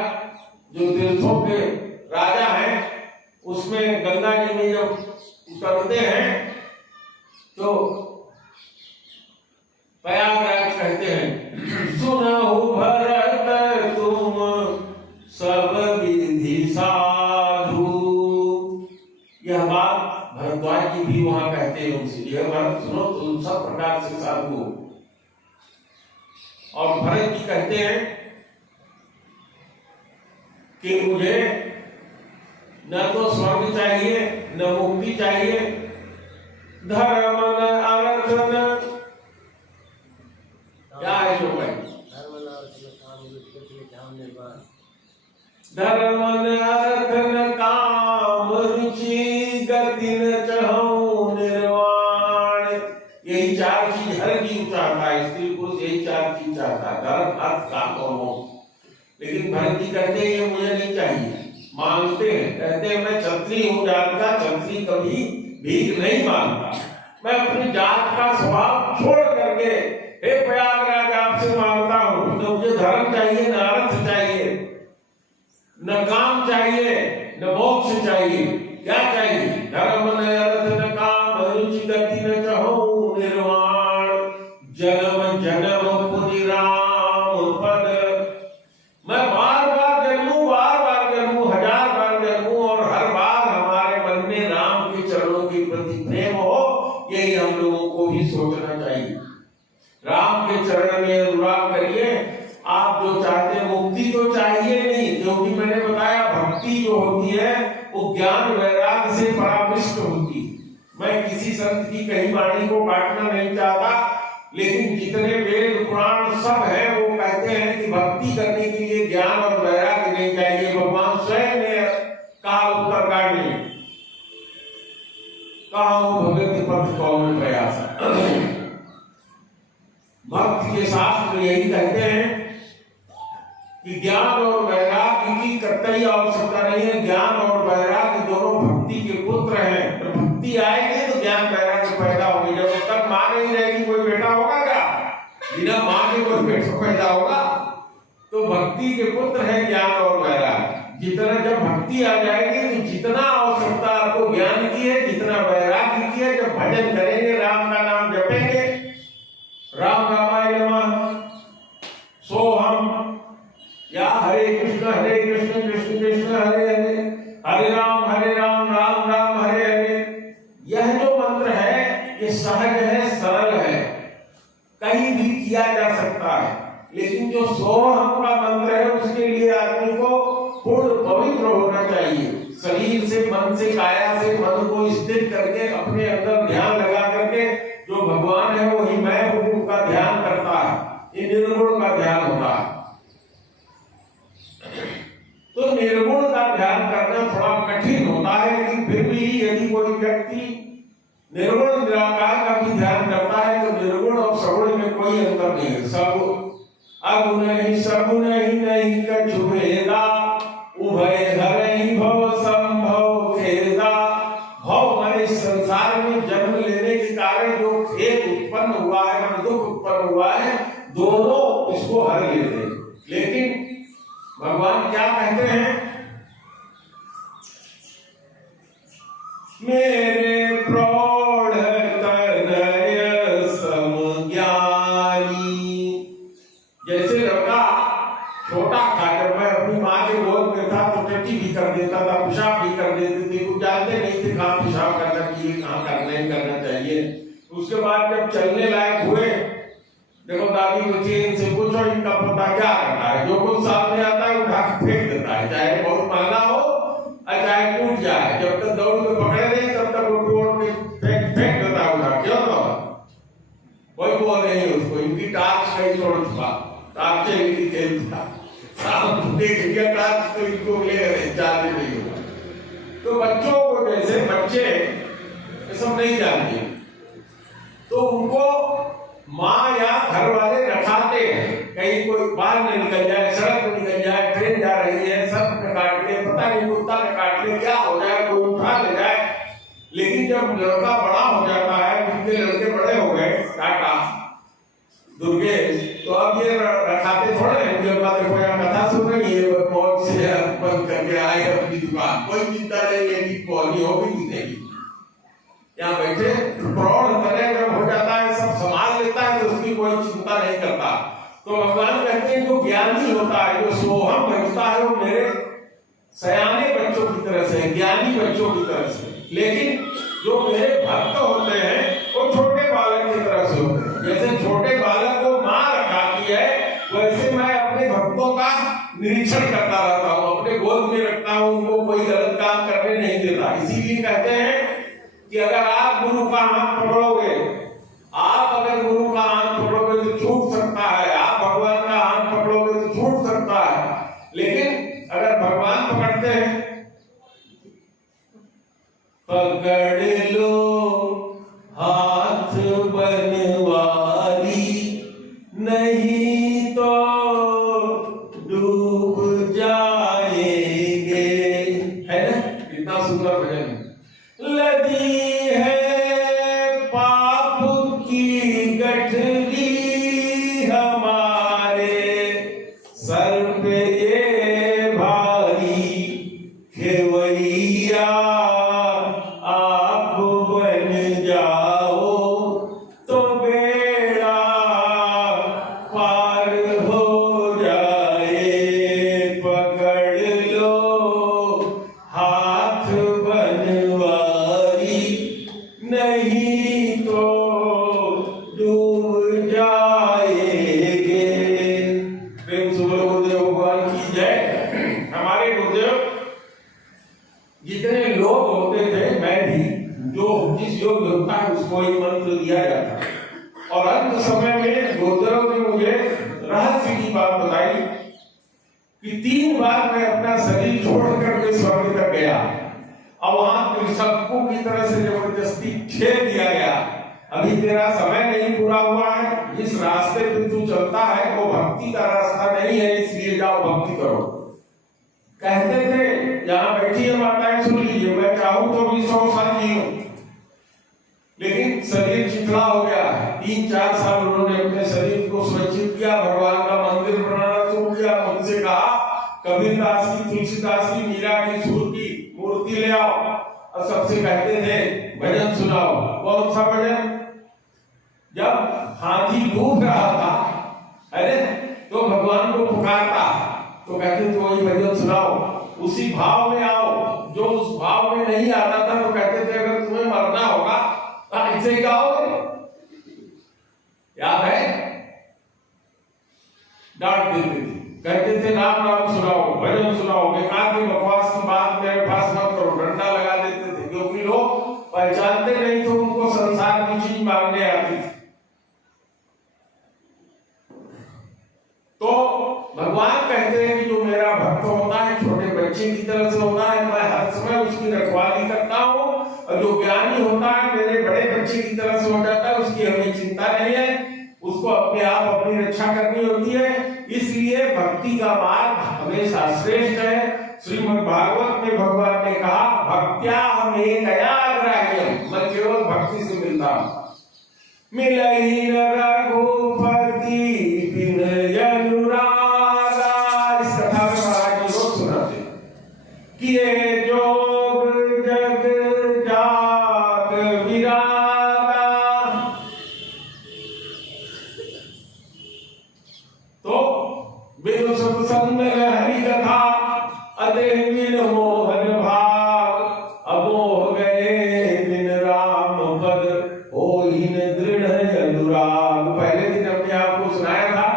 जो तीर्थों के राजा हैं, उसमें गंगा जी में जब उतरते हैं तो प्रयागराज कहते हैं, सुनहु भरत तुम सब विधि साधु। यह बात भरद्वाज जी भी वहां कहते हैं उनसे, यह भरत सुनो तुम सब प्रकार से साधु हो। और भरत जी कहते हैं कि मुझे न तो स्वर्ग चाहिए न मुक्ति चाहिए, धर्म न अर्थ न, क्या है जो भाई, धर्म न अर्थ न काम रुचि गति न चहु निर्वाण। यही चार चीज हर जीव चाहता है, स्त्री पुरुष यही चार चीज चाहता है, धर्म अर्थ काम और मोक्ष। लेकिन भरत जी कहते हैं ये मुझे नहीं चाहिए, मांगते हैं, कहते हैं मैं क्षत्रिय हूं जात का, क्षत्रिय कभी भीख नहीं मांगता, मैं अपनी जात का स्वभाव छोड़ करके हे प्रयागराज आपसे मांगता हूं, तो मुझे धर्म चाहिए, न अर्थ न काम चाहिए न मोक्ष चाहिए। क्या चाहिए? धर्म न अर्थ न काम रुचि गति न चाहूं निर्वाण जन्म जन्म पुनि राम पद। मैं बार बार जन्मूं, हजार बार जन्मूं और हर बार हमारे मन में राम के चरणों के प्रति प्रेम हो। यही हम लोगों को भी सोचना चाहिए। राम के चरण में अनुराग करिए। आप जो चाहते हैं, मुक्ति तो चाहिए नहीं, क्योंकि मैंने बताया भक्ति जो होती है वो ज्ञान वैराग्य से पराविष्ट होती है। मैं किसी संत की कहीं वाणी को काटना नहीं चाहता, लेकिन जितने वेद पुराण सब है वो कहते हैं कि भक्ति करने के लिए ज्ञान और वैराग्य नहीं चाहिए। भगवान स्वयं ने कहा उत्तरकांड में, कहा भगवत पथ कौन प्रयास। भक्त के शास्त्र यही कहते हैं कि ज्ञान और वैराग्य की कतई आवश्यकता नहीं है। ज्ञान और वैराग्य दोनों भक्ति के पुत्र हैं। तो भक्ति आएगी तो ज्ञान वैराग्य पैदा होगी। जब तक मां नहीं रहेगी कोई बेटा होगा क्या? बिना मां के कोई बेटा पैदा होगा? तो भक्ति के पुत्र है ज्ञान और वैराग्य। जितना जब भक्ति आ जाएगी तो जितना आवश्यकता आपको ज्ञान की है, जितना वैराग्य की है, जब भजन करेंगे, राम का नाम जपेंगे, राम रामाय नमः, सोहम या हरे कृष्ण कृष्ण कृष्ण हरे हरे, हरे राम राम राम हरे हरे। यह जो मंत्र है ये सहज है, सरल है, कहीं भी किया जा सकता है। लेकिन जो सोहम का मंत्र है उसके लिए आदमी को पूर्ण पवित्र होना चाहिए। शरीर से, मन से, काया से मन को स्थिर करके अपने अंदर ध्यान लगा करके जो भगवान है वही मैं हूं उनका ध्यान करता है। ये निर्गुण का ध्यान होता है। तो निर्गुण का ध्यान करना थोड़ा कठिन होता है, लेकिन फिर भी यदि कोई व्यक्ति निर्गुण निराकार का भी ध्यान करता है तो निर्गुण और सगुण में कोई अंतर नहीं है। सब अगुण ही सगुण ही नहीं कछु भेदा, उभय धरहि भव संभव खेदा। भव माने संसार में जन्म लेने के कारण जो खेद उत्पन्न हुआ है, दुख उत्पन्न हुआ है, दोनों इसको हर लेते हैं। लेकिन भगवान क्या कहते हैं? मेरे प्रौढ़ तनय सम ज्ञानी। जैसे लड़का छोटा था, जब मैं अपनी माँ के गोद में था तो टट्टी भी कर देता था, पेशाब भी कर देते थे। कुछ जानते नहीं थे कहाँ पेशाब करना चाहिए, कहाँ नहीं करना चाहिए। उसके बाद जब चलने लायक हुए, देखो दादी बच्चे इनसे पूछो इनका पता क्या करता है। जो कुछ सामने आता है उठा के फेंक देता है, चाहे बहुत महंगा हो और चाहे टूट जाए। जब तक दौड़ में पकड़े नहीं तब तक वो तोड़ के फेंक देता है उठा। क्यों? कोई बोल नहीं उसको। इनकी टार्च कहीं छोड़ चुका, टार्च इनकी खेल था, देख लिया टार्च तो इनको ले गए, जाने नहीं होगा। तो बच्चों को, जैसे बच्चे ये सब नहीं जानते तो उनको माँ या घर वाले रखाते हैं। कहीं कोई बाहर न निकल जाए, सड़क में निकल जाए, ट्रेन जा रही है, सब ने काट ले, पता नहीं कुत्ता ने काट ले, क्या हो जाए, कोई उठा ले जाए। लेकिन जब लड़का बड़ा हो जाता है, जिनके लड़के बड़े हो गए, टाटा दुर्गे, तो अब ये रखाते थोड़े हैं। जब बात देखो यहाँ कथा सुन रही है, मौत से बंद करके आए अपनी दुकान, कोई चिंता नहीं है कि पौनी होगी कि नहीं। यहाँ बैठे प्रौढ़ तनय जब हो जाता है, सब संभाल लेता है तो उसकी कोई चिंता नहीं करता। तो भगवान कहते हैं जो ज्ञानी होता है, जो सोहम बचता है, वो मेरे सयाने बच्चों की तरह से, ज्ञानी बच्चों की तरह से। लेकिन जो मेरे भक्त होते हैं वो छोटे बालक की तरह से होते हैं। जैसे छोटे बालक को माँ रखाती है, वैसे मैं अपने भक्तों का निरीक्षण करता रहता हूँ, अपने गोद में रखता हूँ, उनको कोई गलत काम करने नहीं देता। इसीलिए कहते हैं कि अगर आप गुरु का हाथ पकड़ोगे, आप अगर गुरु का हाथ पकड़ोगे तो छूट सकता है, आप भगवान का हाथ पकड़ोगे तो छूट सकता है। लेकिन अगर भगवान पकड़ते हैं, पकड़ लो हाथ बनवारी, नहीं तो डूब जाएंगे। है ना? कितना सुंदर भजन है। लदी है पाप की गठरी हमारे सर पे ये भारी, कि 3 बार मैं अपना शरीर छोड़कर के स्वर्ग तक गया, अब वहां सबको की तरह से जबरदस्ती ठेल दिया गया, अभी तेरा समय नहीं पूरा हुआ है, जिस रास्ते पे तू चलता है वो भक्ति का रास्ता नहीं है, इसलिए जाओ भक्ति करो। कहते थे यहाँ बैठी है माताएं, सुन लीजिए, मैं चाहूं तो भी 100 साल जीऊं, लेकिन शरीर चिथड़ा हो गया है। 3-4 साल उन्होंने अपने शरीर को सुरक्षित किया, भगवान का मंदिर बनाना शुरू किया। उनसे कहा कबीरदास की, तुलसीदास की, मीरा की, सूर की मूर्ति ले आओ, और सबसे कहते थे भजन सुनाओ। कौन सा भजन? जब हाथी डूब रहा था, अरे तो भगवान को पुकारता, तो कहते थे वही भजन सुनाओ, उसी भाव में आओ। जो उस भाव में नहीं आता था तो कहते थे अगर तुम्हें मरना होगा तो ऐसे ही गाओगे। याद है? डांट देते थे, कहते थे नाम नाम सुनाओ, भजन सुनाओ, बेकार की बकवास की बात मेरे पास मत करो, डंडा लगा देते थे, क्योंकि लोग पहचानते नहीं तो उनको संसार की चीज मांगने आती थी। तो भगवान कहते हैं कि जो मेरा भक्त होता है छोटे बच्चे की तरह से होता है, मैं हर समय उसकी रखवाली करता हूँ, और जो ज्ञानी होता है मेरे बड़े बच्चे की तरह से हो जाता है, उसकी हमें चिंता नहीं है, उसको अपने आप अपनी रक्षा करनी होती है। इसलिए भक्ति का मार्ग हमेशा श्रेष्ठ है। श्रीमद् भागवत में भगवान ने कहा भक्त्या हमें दयाग्राह्यम, मैं केवल भक्ति से मिलता हूँ। मिलई रघुपति बिन अनुरागा, इस कथा में महाराज जी लोग सुनाते किए जोग जग जाग विरागा। तो बिनु सत्संग हरि कथा अदेह बिन मोहन भाव, अमोह गए बिन राम पद होहिन दृढ़ अनुराग। पहले दिन हमने आपको सुनाया था,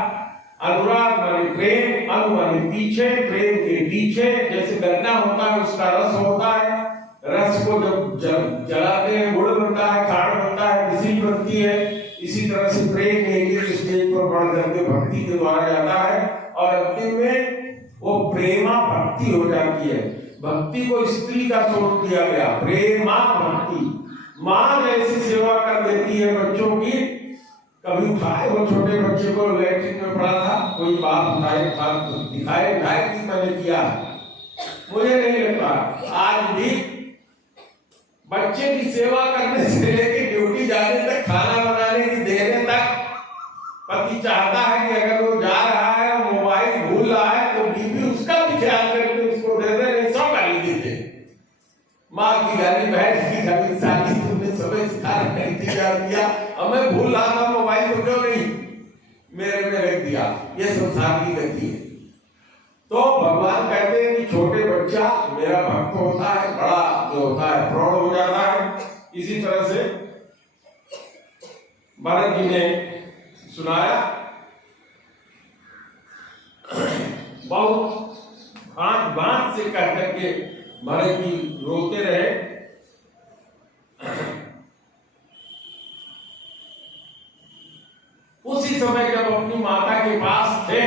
अनुराग माने प्रेम, अनु माने पीछे, प्रेम के पीछे। जैसे गन्ना होता है उसका रस होता है, रस को जब जलाते हैं गुड़ बनता है, खाड़ बनता है, मिश्री बनती है। इसी तरह से प्रेम एक स्टेज पर बढ़ करके भक्ति के द्वारा जाता है, और अंतिम में वो प्रेमा भक्ति हो जाती है। भक्ति को स्त्री का स्वरूप दिया गया, प्रेमा भक्ति। माँ जैसी सेवा कर देती है बच्चों की। कभी उठाए वो छोटे बच्चे को लैट्रिन में पड़ा था, कोई बात उठाए दिखाए कि मैंने किया, मुझे नहीं लगता। आज भी बच्चे की सेवा करने से लेकर ड्यूटी जाने तक, खाना बनाने की देने तक, पति चाहता है कि अगर वो जा रहा है मोबाइल भूल रहा है तो बीवी उसका भी ख्याल करके उसको दे दे, नहीं 100 गाली देते। माँ की गाली, बहन की गाली, साली तुमने समय सिखा दिया, अब मैं भूल रहा था मोबाइल को, क्यों नहीं मेरे में रख दिया। ये संसार की गति है। तो भगवान कहते हैं कि छोटे बच्चा मेरा भक्त होता है, बड़ा जो होता है प्रौढ़ हो जाता है। इसी तरह से भरत जी ने सुनाया, बहुत भांत से कह करके भरत जी रोते रहे। उसी समय जब अपनी माता के पास थे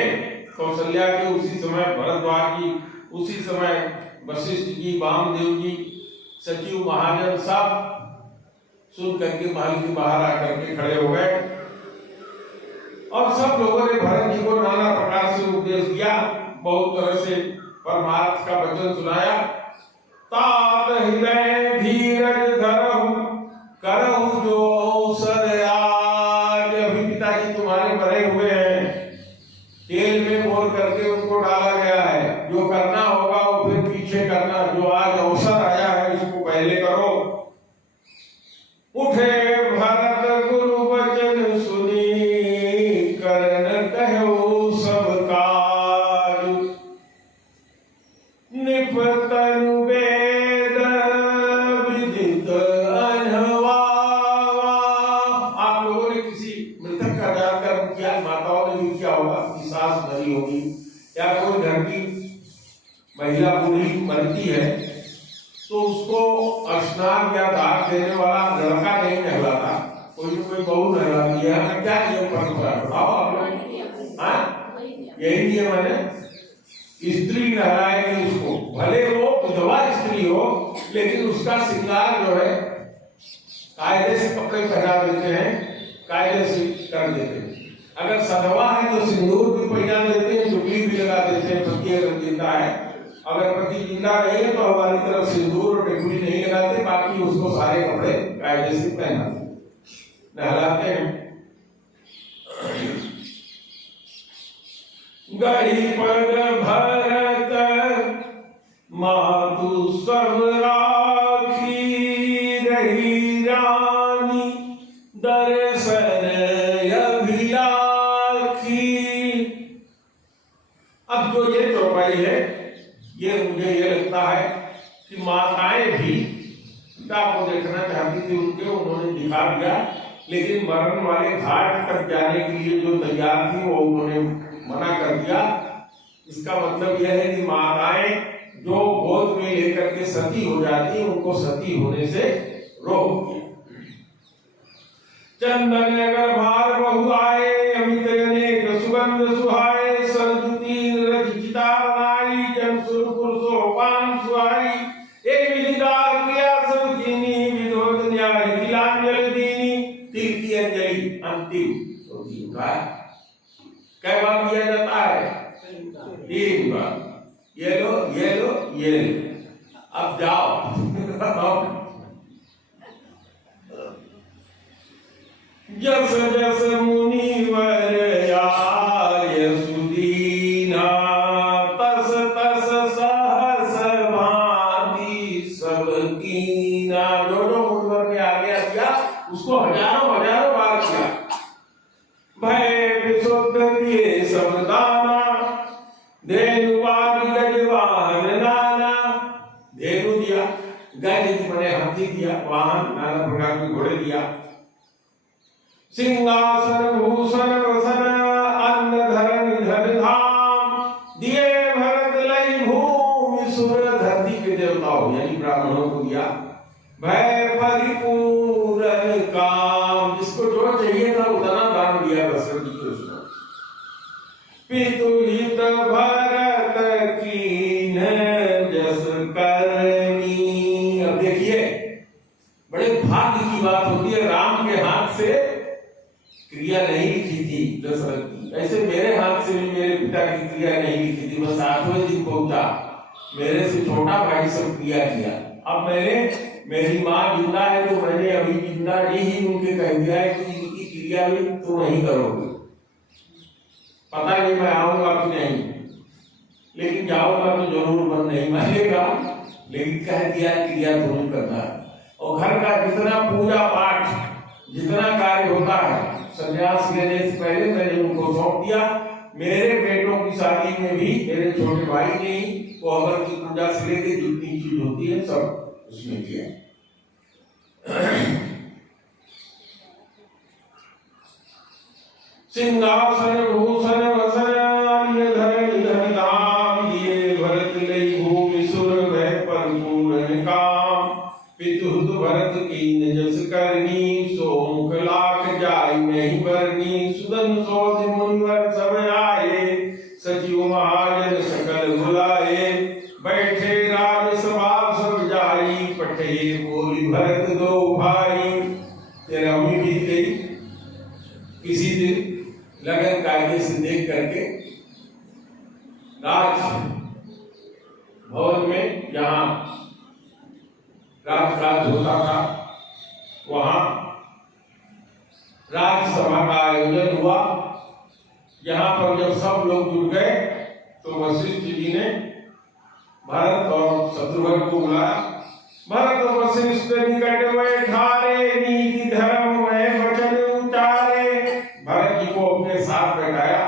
कौशल्या के, उसी समय भरद्वाज जी, उसी समय वशिष्ठ जी, वामदेव जी, सचिव महाजन सब सुन करके महल के बाहर आकर के खड़े हो गए, और सब लोगों ने भरत जी को नाना प्रकार से उपदेश दिया, बहुत तरह से परमार्थ का वचन सुनाया। तात हृदय धीरज धरहु करहु जो अवसर आज। अभी पिताजी तुम्हारे मरे हुए हैं, तेल में मोड़ करके उनको डाला गया है, जो करना होगा वो फिर पीछे करना, जो आज अवसर आया है इसको पहले करो। उठे भरत गुरु वचन सुनी, करन कहो सब काज, निपतन वेद विदित अनहवा। आप लोगों ने किसी मृतक का जानकर किया, माताओं ने भी किया होगा, कि सास मरी होगी या कोई घर की महिला बूढ़ी मरती है तो उसको स्नान या दाग देने वाला लड़का नहीं नहलाता, कोई बहू नहलाती है। क्या नियम परंपरा बताओ आप लोग? यही नियम है। स्त्री नहलाएगी उसको, भले वो विधवा स्त्री हो, लेकिन उसका श्रृंगार जो है कायदे से कपड़े पहना देते हैं, कायदे से कर देते हैं। अगर सधवा है तो सिंदूर भी पहना देते हैं, चुटली भी लगा देते हैं, पति अगर जिंदा है। अगर पति जिंदा नहीं है तो हमारी तरफ सिंदूर और टिकुली नहीं लगाते, बाकी उसको सारे कपड़े कायदे से पहनाते नहलाते हैं। गई पद भरत मातु सब राखी, रही रानी दर्शन अभिलाखी। अब जो ये चौपाई है, ये मुझे ये लगता है कि माताएं भी पिता को देखना चाहती थी उनके, उन्होंने दिखा दिया, लेकिन मरण वाले घाट तक जाने के लिए जो तैयार थी वो उन्होंने मना कर दिया। इसका मतलब यह है कि माताएं जो गोद में लेकर के सती हो जाती, उनको सती होने से रोक दिया। चंदन अगर भार बहु आए, अमित अनेक सुगंध सुहाए, सरजुती रचिता नाई, जन सुरपुर सोपान सुहाई, एक विधिदार क्रिया सब कीनी, विधवत न्याय तिलांजलि दीनी। तिल की अंजलि अंतिम होती है। कई बार किया जाता है? 3 बार। ये लो ये लो ये लो, अब जाओ। जस जस मुनिवर आर्य सुदीना, तस तस सहस भांति सब कीना। जो मुनिवर ने आज्ञा दिया उसको हजारों हजारों बार किया। भय विशुद्ध दिए सब दाना, धेनु वाली गजवाहन नाना। धेनु दिया, गज मैंने हाथी दिया, वाहन नाना प्रकार के घोड़े दिया। सिंहासन भूषण वसन, अन्न धरण धन धाम, दिए भरत लई भूमि सुर। धरती के देवताओं यानी ब्राह्मणों को दिया। भय परिपूर्ण काम, जिसको जो चाहिए था उतना दान दिया दशरथ जी को। पितु हित भरत कीन जस करनी। अब देखिए, बड़े भाग्य की बात होती है, राम के हाथ से क्रिया नहीं लिखी थी दशरथ की। ऐसे मेरे हाथ से भी मेरे पिता की क्रिया नहीं लिखी थी। बस 8वें दिन पहुंचा, मेरे से छोटा भाई सब क्रिया किया। अब मेरी माँ जिंदा है तो मैंने अभी जिंदा ही उनके कह दिया है कि इनकी क्रिया भी तो नहीं करोगे। पता नहीं मैं आऊंगा कि नहीं, लेकिन जाऊंगा तो जरूर मन नहीं मानेगा, लेकिन कह दिया क्रिया जरूर करना। और घर का जितना पूजा पाठ जितना कार्य होता है, संन्यास लेने से पहले मैंने उनको सौंप दिया। मेरे बेटों की शादी में भी मेरे छोटे भाई ने ही वो अगर की पूजा से लेके जितनी चीज होती है सब उसमें किया। सिंहासन भूषण वसन, अन्न धरण धन धाम, दिए भरत लई भूमि सुर। वह परिपूर्ण काम, पितु भरत कीन जस करनी, सो मुख लाख जाय नहीं बरनी। सुदन सोध मुनिवर सब आए, सचिव महाजन सकल बुलाए। बैठे राजसभा सब जाई, पठे बोली भरत दो भाई। तेरा अम्मी बीत गई। किसी दिन लगन कायदे से देख करके राज भवन में जहां राजकाज होता था वहां राजसभा का आयोजन हुआ। यहाँ पर जब सब लोग जुट गए तो वशिष्ठ जी ने भरत और शत्रुघ्न को बुलाया। भरत वशिष्ठ निकट बैठारे, नीति धर्म में वचन उतारे। भरत जी को अपने साथ बैठाया।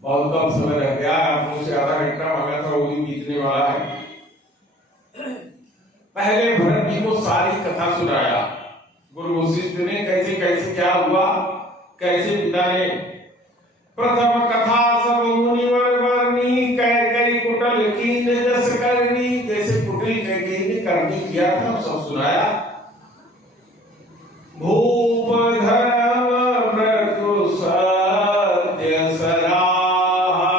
बहुत कम समय रह गया, आपको से आधा घंटा मांगा था, वो भी बीतने वाला है। पहले भरत जी को सारी कथा सुनाया गुरु वशिष्ठ ने, कैसे कैसे क्या हुआ, कैसे पिता ने। प्रथम कथा सब मुनिवर वर्णी, कैकेयी कुटिल कीन जस करनी। जैसे कुटिल कैकेयी ने करनी किया था सब सुनाया। भूप धर्म व्रत सत्य सराहा,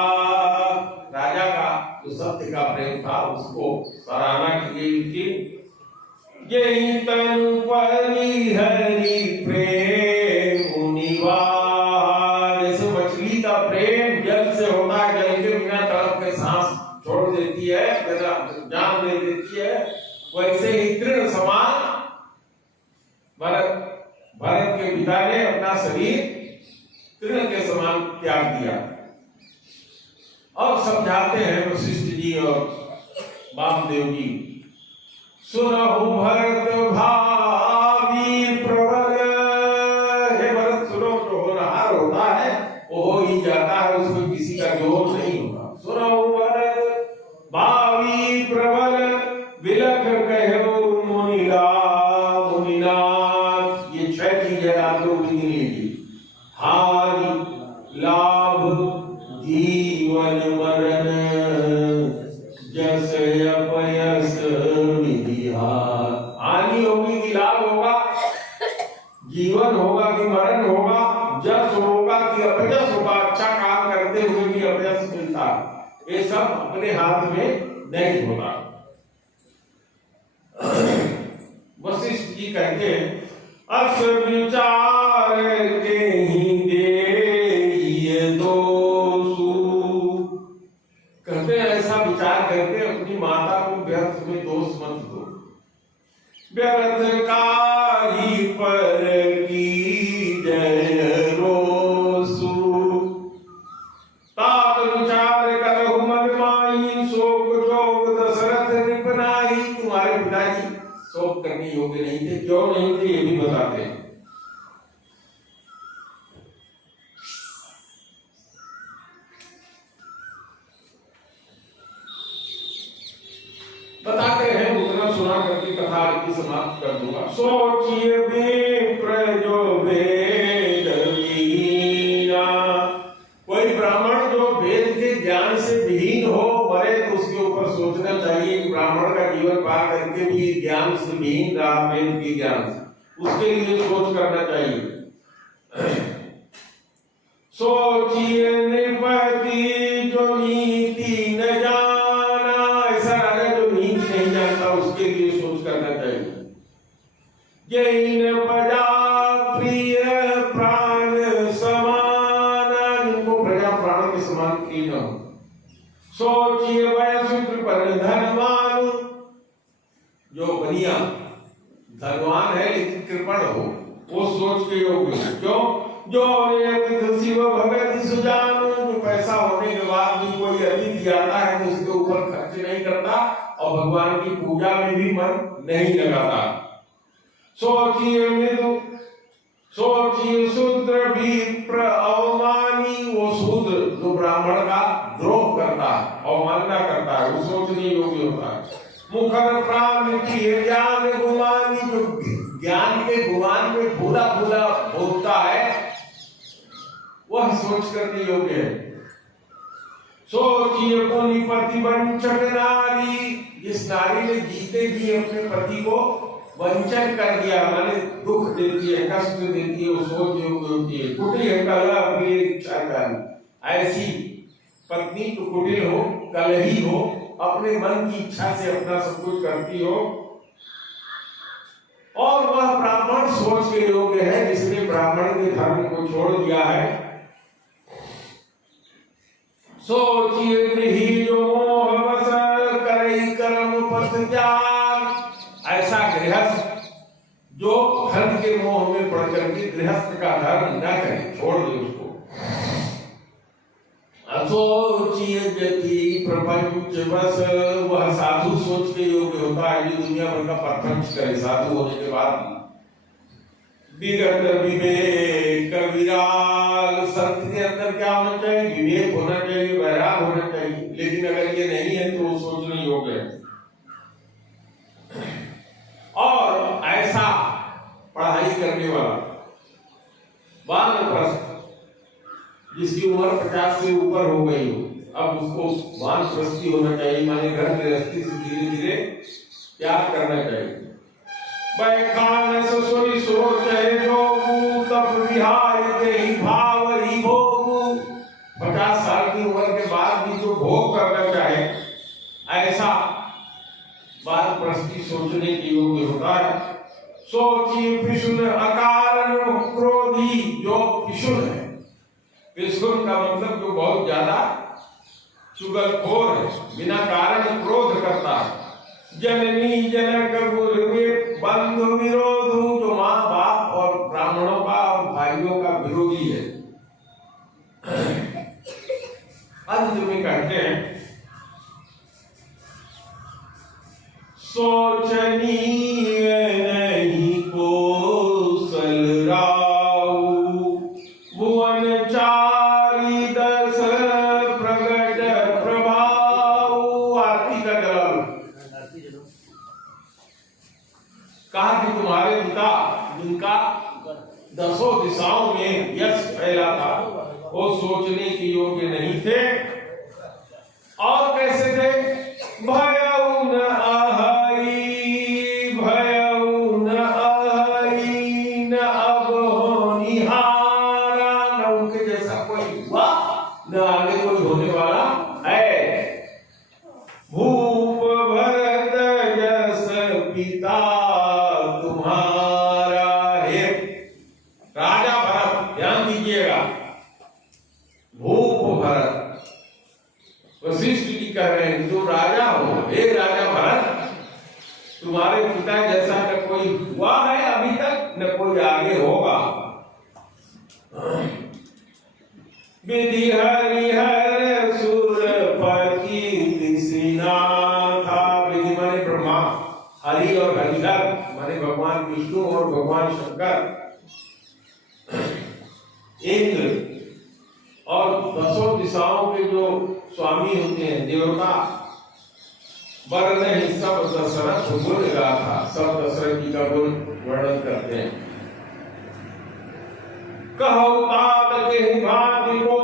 राजा का जो सत्य का प्रेम था उसको सराहना की गई थी। यही तनु परी हरि प्रेम निवार। जैसे मछली का प्रेम जल से होता है, जल के बिना तड़प के सांस छोड़ देती है, जान दे देती है, वैसे ही तृण समान भरत के पिता ने अपना शरीर तृण के समान त्याग दिया। और समझाते हैं वशिष्ठ जी और वामदेव जी, सुनहु भरत भावी प्रबल। हे भरत सुनो, जो होनहार होता है वो हो ही जाता है, उसमें किसी का जोर नहीं होता। सुनहु भरत भावी प्रबल, विलख कहो मुनिनाथ। ये 6 चीजें आपको गिन लीजिए। हानि लाभ जीवन मरण, जस अपयस विधिहार। हानि होगी कि लाभ होगा, जीवन होगा कि मरण होगा, जस होगा कि अपयस होगा, अच्छा काम करते हुए भी अपयस मिलता, ये सब अपने हाथ में नहीं होता। वशिष्ठ जी कहते हैं, अस विचार के ही दे दोषु। कहते हैं ऐसा विचार करके अपनी माता को व्यर्थ में दोष मत दो। व्यर्थ काही पर की जय रोसु, तात विचार करहु मन माही, शोक जोग दशरथ नृपनाही। तुम्हारे पिताजी शोक करने योग्य नहीं थे, क्यों नहीं थे ये भी बताते हैं। बताते हैं, उतना सुना करके कथा की समाप्त कर दूंगा। सोचिए विप्र जो वेद वीना। कोई ब्राह्मण जो वेद के ज्ञान से विहीन हो मरे तो उसके ऊपर सोचना चाहिए कि ब्राह्मण का जीवन पार करके भी ज्ञान से विहीन रहा, वेद के ज्ञान से, उसके लिए सोच करना चाहिए। सोचिए नृपति जो नीति न जाना। ऐसा राजा जो नीति नहीं जानता उसके लिए सोच करना चाहिए। जैन प्रजा प्रिय प्राण समान, जिनको प्रजा प्राण के समान प्रिय न हो। सोचिए वयसुत्र पर धनवान। जो बनिया धनवान है लेकिन कृपण हो, वो सोच के योग्य है। क्यों? जो शिव भगत सुजान। जो पैसा होने के बाद भी कोई अतिथि आता है तो उसके ऊपर खर्च नहीं करता और भगवान की पूजा में भी मन नहीं लगाता। सोचिए मृदु, सोचिए शूद्र भी अवमानी। वो शूद्र जो ब्राह्मण का द्रोह करता है, अवमानना करता है, वो सोचने योग्य होता है। मुखर प्राण की ज्ञान गुमानी। जो ज्ञान के गुमान में भूला भूला बोलता है वह सोच करने योग्य है। सोचिए पुनिपति वंचक नारी। जिस नारी ने जीते जी अपने पति को वंचन कर दिया, माने दुख देती है, कष्ट देती है, वो सोच योग्य होती है। कुटिल कला प्रिय इच्छाकारी। ऐसी पत्नी तो कुटिल हो, कलही हो, अपने मन की इच्छा से अपना सब कुछ करती हो, और वह ब्राह्मण सोच के योग्य है जिसने ब्राह्मण के धर्म को छोड़ दिया है। सोचिए गृही जो मोहवश करई कर्म पथ त्याग। ऐसा गृहस्थ जो धर्म के मोह में पड़ करके गृहस्थ का धर्म न करे, छोड़ दे उसको। असोचिए व्यक्ति प्रपंच बस। वह साधु सोच के योग्य होता है जो दुनिया भर का प्रपंच करे साधु होने के बाद। विगत विवेक विराग। संत के अंदर क्या होना चाहिए? विवेक होना चाहिए, वैराग होना चाहिए। लेकिन अगर ये नहीं है तो वो सोचने योग्य है। और ऐसा पढ़ाई करने वाला वानप्रस्थ जिसकी उम्र 50 से ऊपर हो गई हो, अब उसको वानप्रस्थी होना चाहिए, माने घर गृहस्थी से धीरे धीरे त्याग करना चाहिए। बैखान ससुरी सोच है जो तप विहार के भाव ही भोग। 50 साल की उम्र के बाद भी जो भोग करना चाहे सोचने के योग्य होता है। सोची पिशुन अकारण क्रोधी, जो पिशुन है, पिशुन का मतलब जो बहुत ज्यादा चुगलखोर है, बिना कारण क्रोध करता है। जननी जनक गुरु बंधु विरोधु, जो माँ बाप और ब्राह्मणों का और भाइयों का विरोधी है। अंत में कहते हैं सोचनीय नहीं कौशल राऊ, भुवन चारि दस प्रगट प्रभाऊ। आरती का जलाल कहा कि तुम्हारे पिता जिनका 10 दिशाओं में यश फैला था, वो सोचने के योग्य नहीं थे। और कैसे थे? भयउ न अहई, भयउ न अहई, न अब हो निहारा। न उनके जैसा कोई हुआ, न आगे कोई होने वाला है। भूप भरत जस पिता तुम्हारा है। राजा भरत, ध्यान दीजिएगा, भूप भरत, वशिष्ठ जी कह रहे हैं जो राजा हो, हे राजा भरत, तुम्हारे पिता जैसा न कोई हुआ है अभी तक, न कोई आगे होगा। विधि हरिहर सुरपति दिशिनाथा। विधि माने ब्रह्मा, हरि और हरिहर माने भगवान विष्णु और भगवान शंकर। इंद्र और 10 दिशाओं के जो स्वामी होते हैं देवता, वर्ण ही सब दशरथ गुण गाथा, सब दशरथ जी का गुण वर्णन करते हैं। कहो तात के भांति को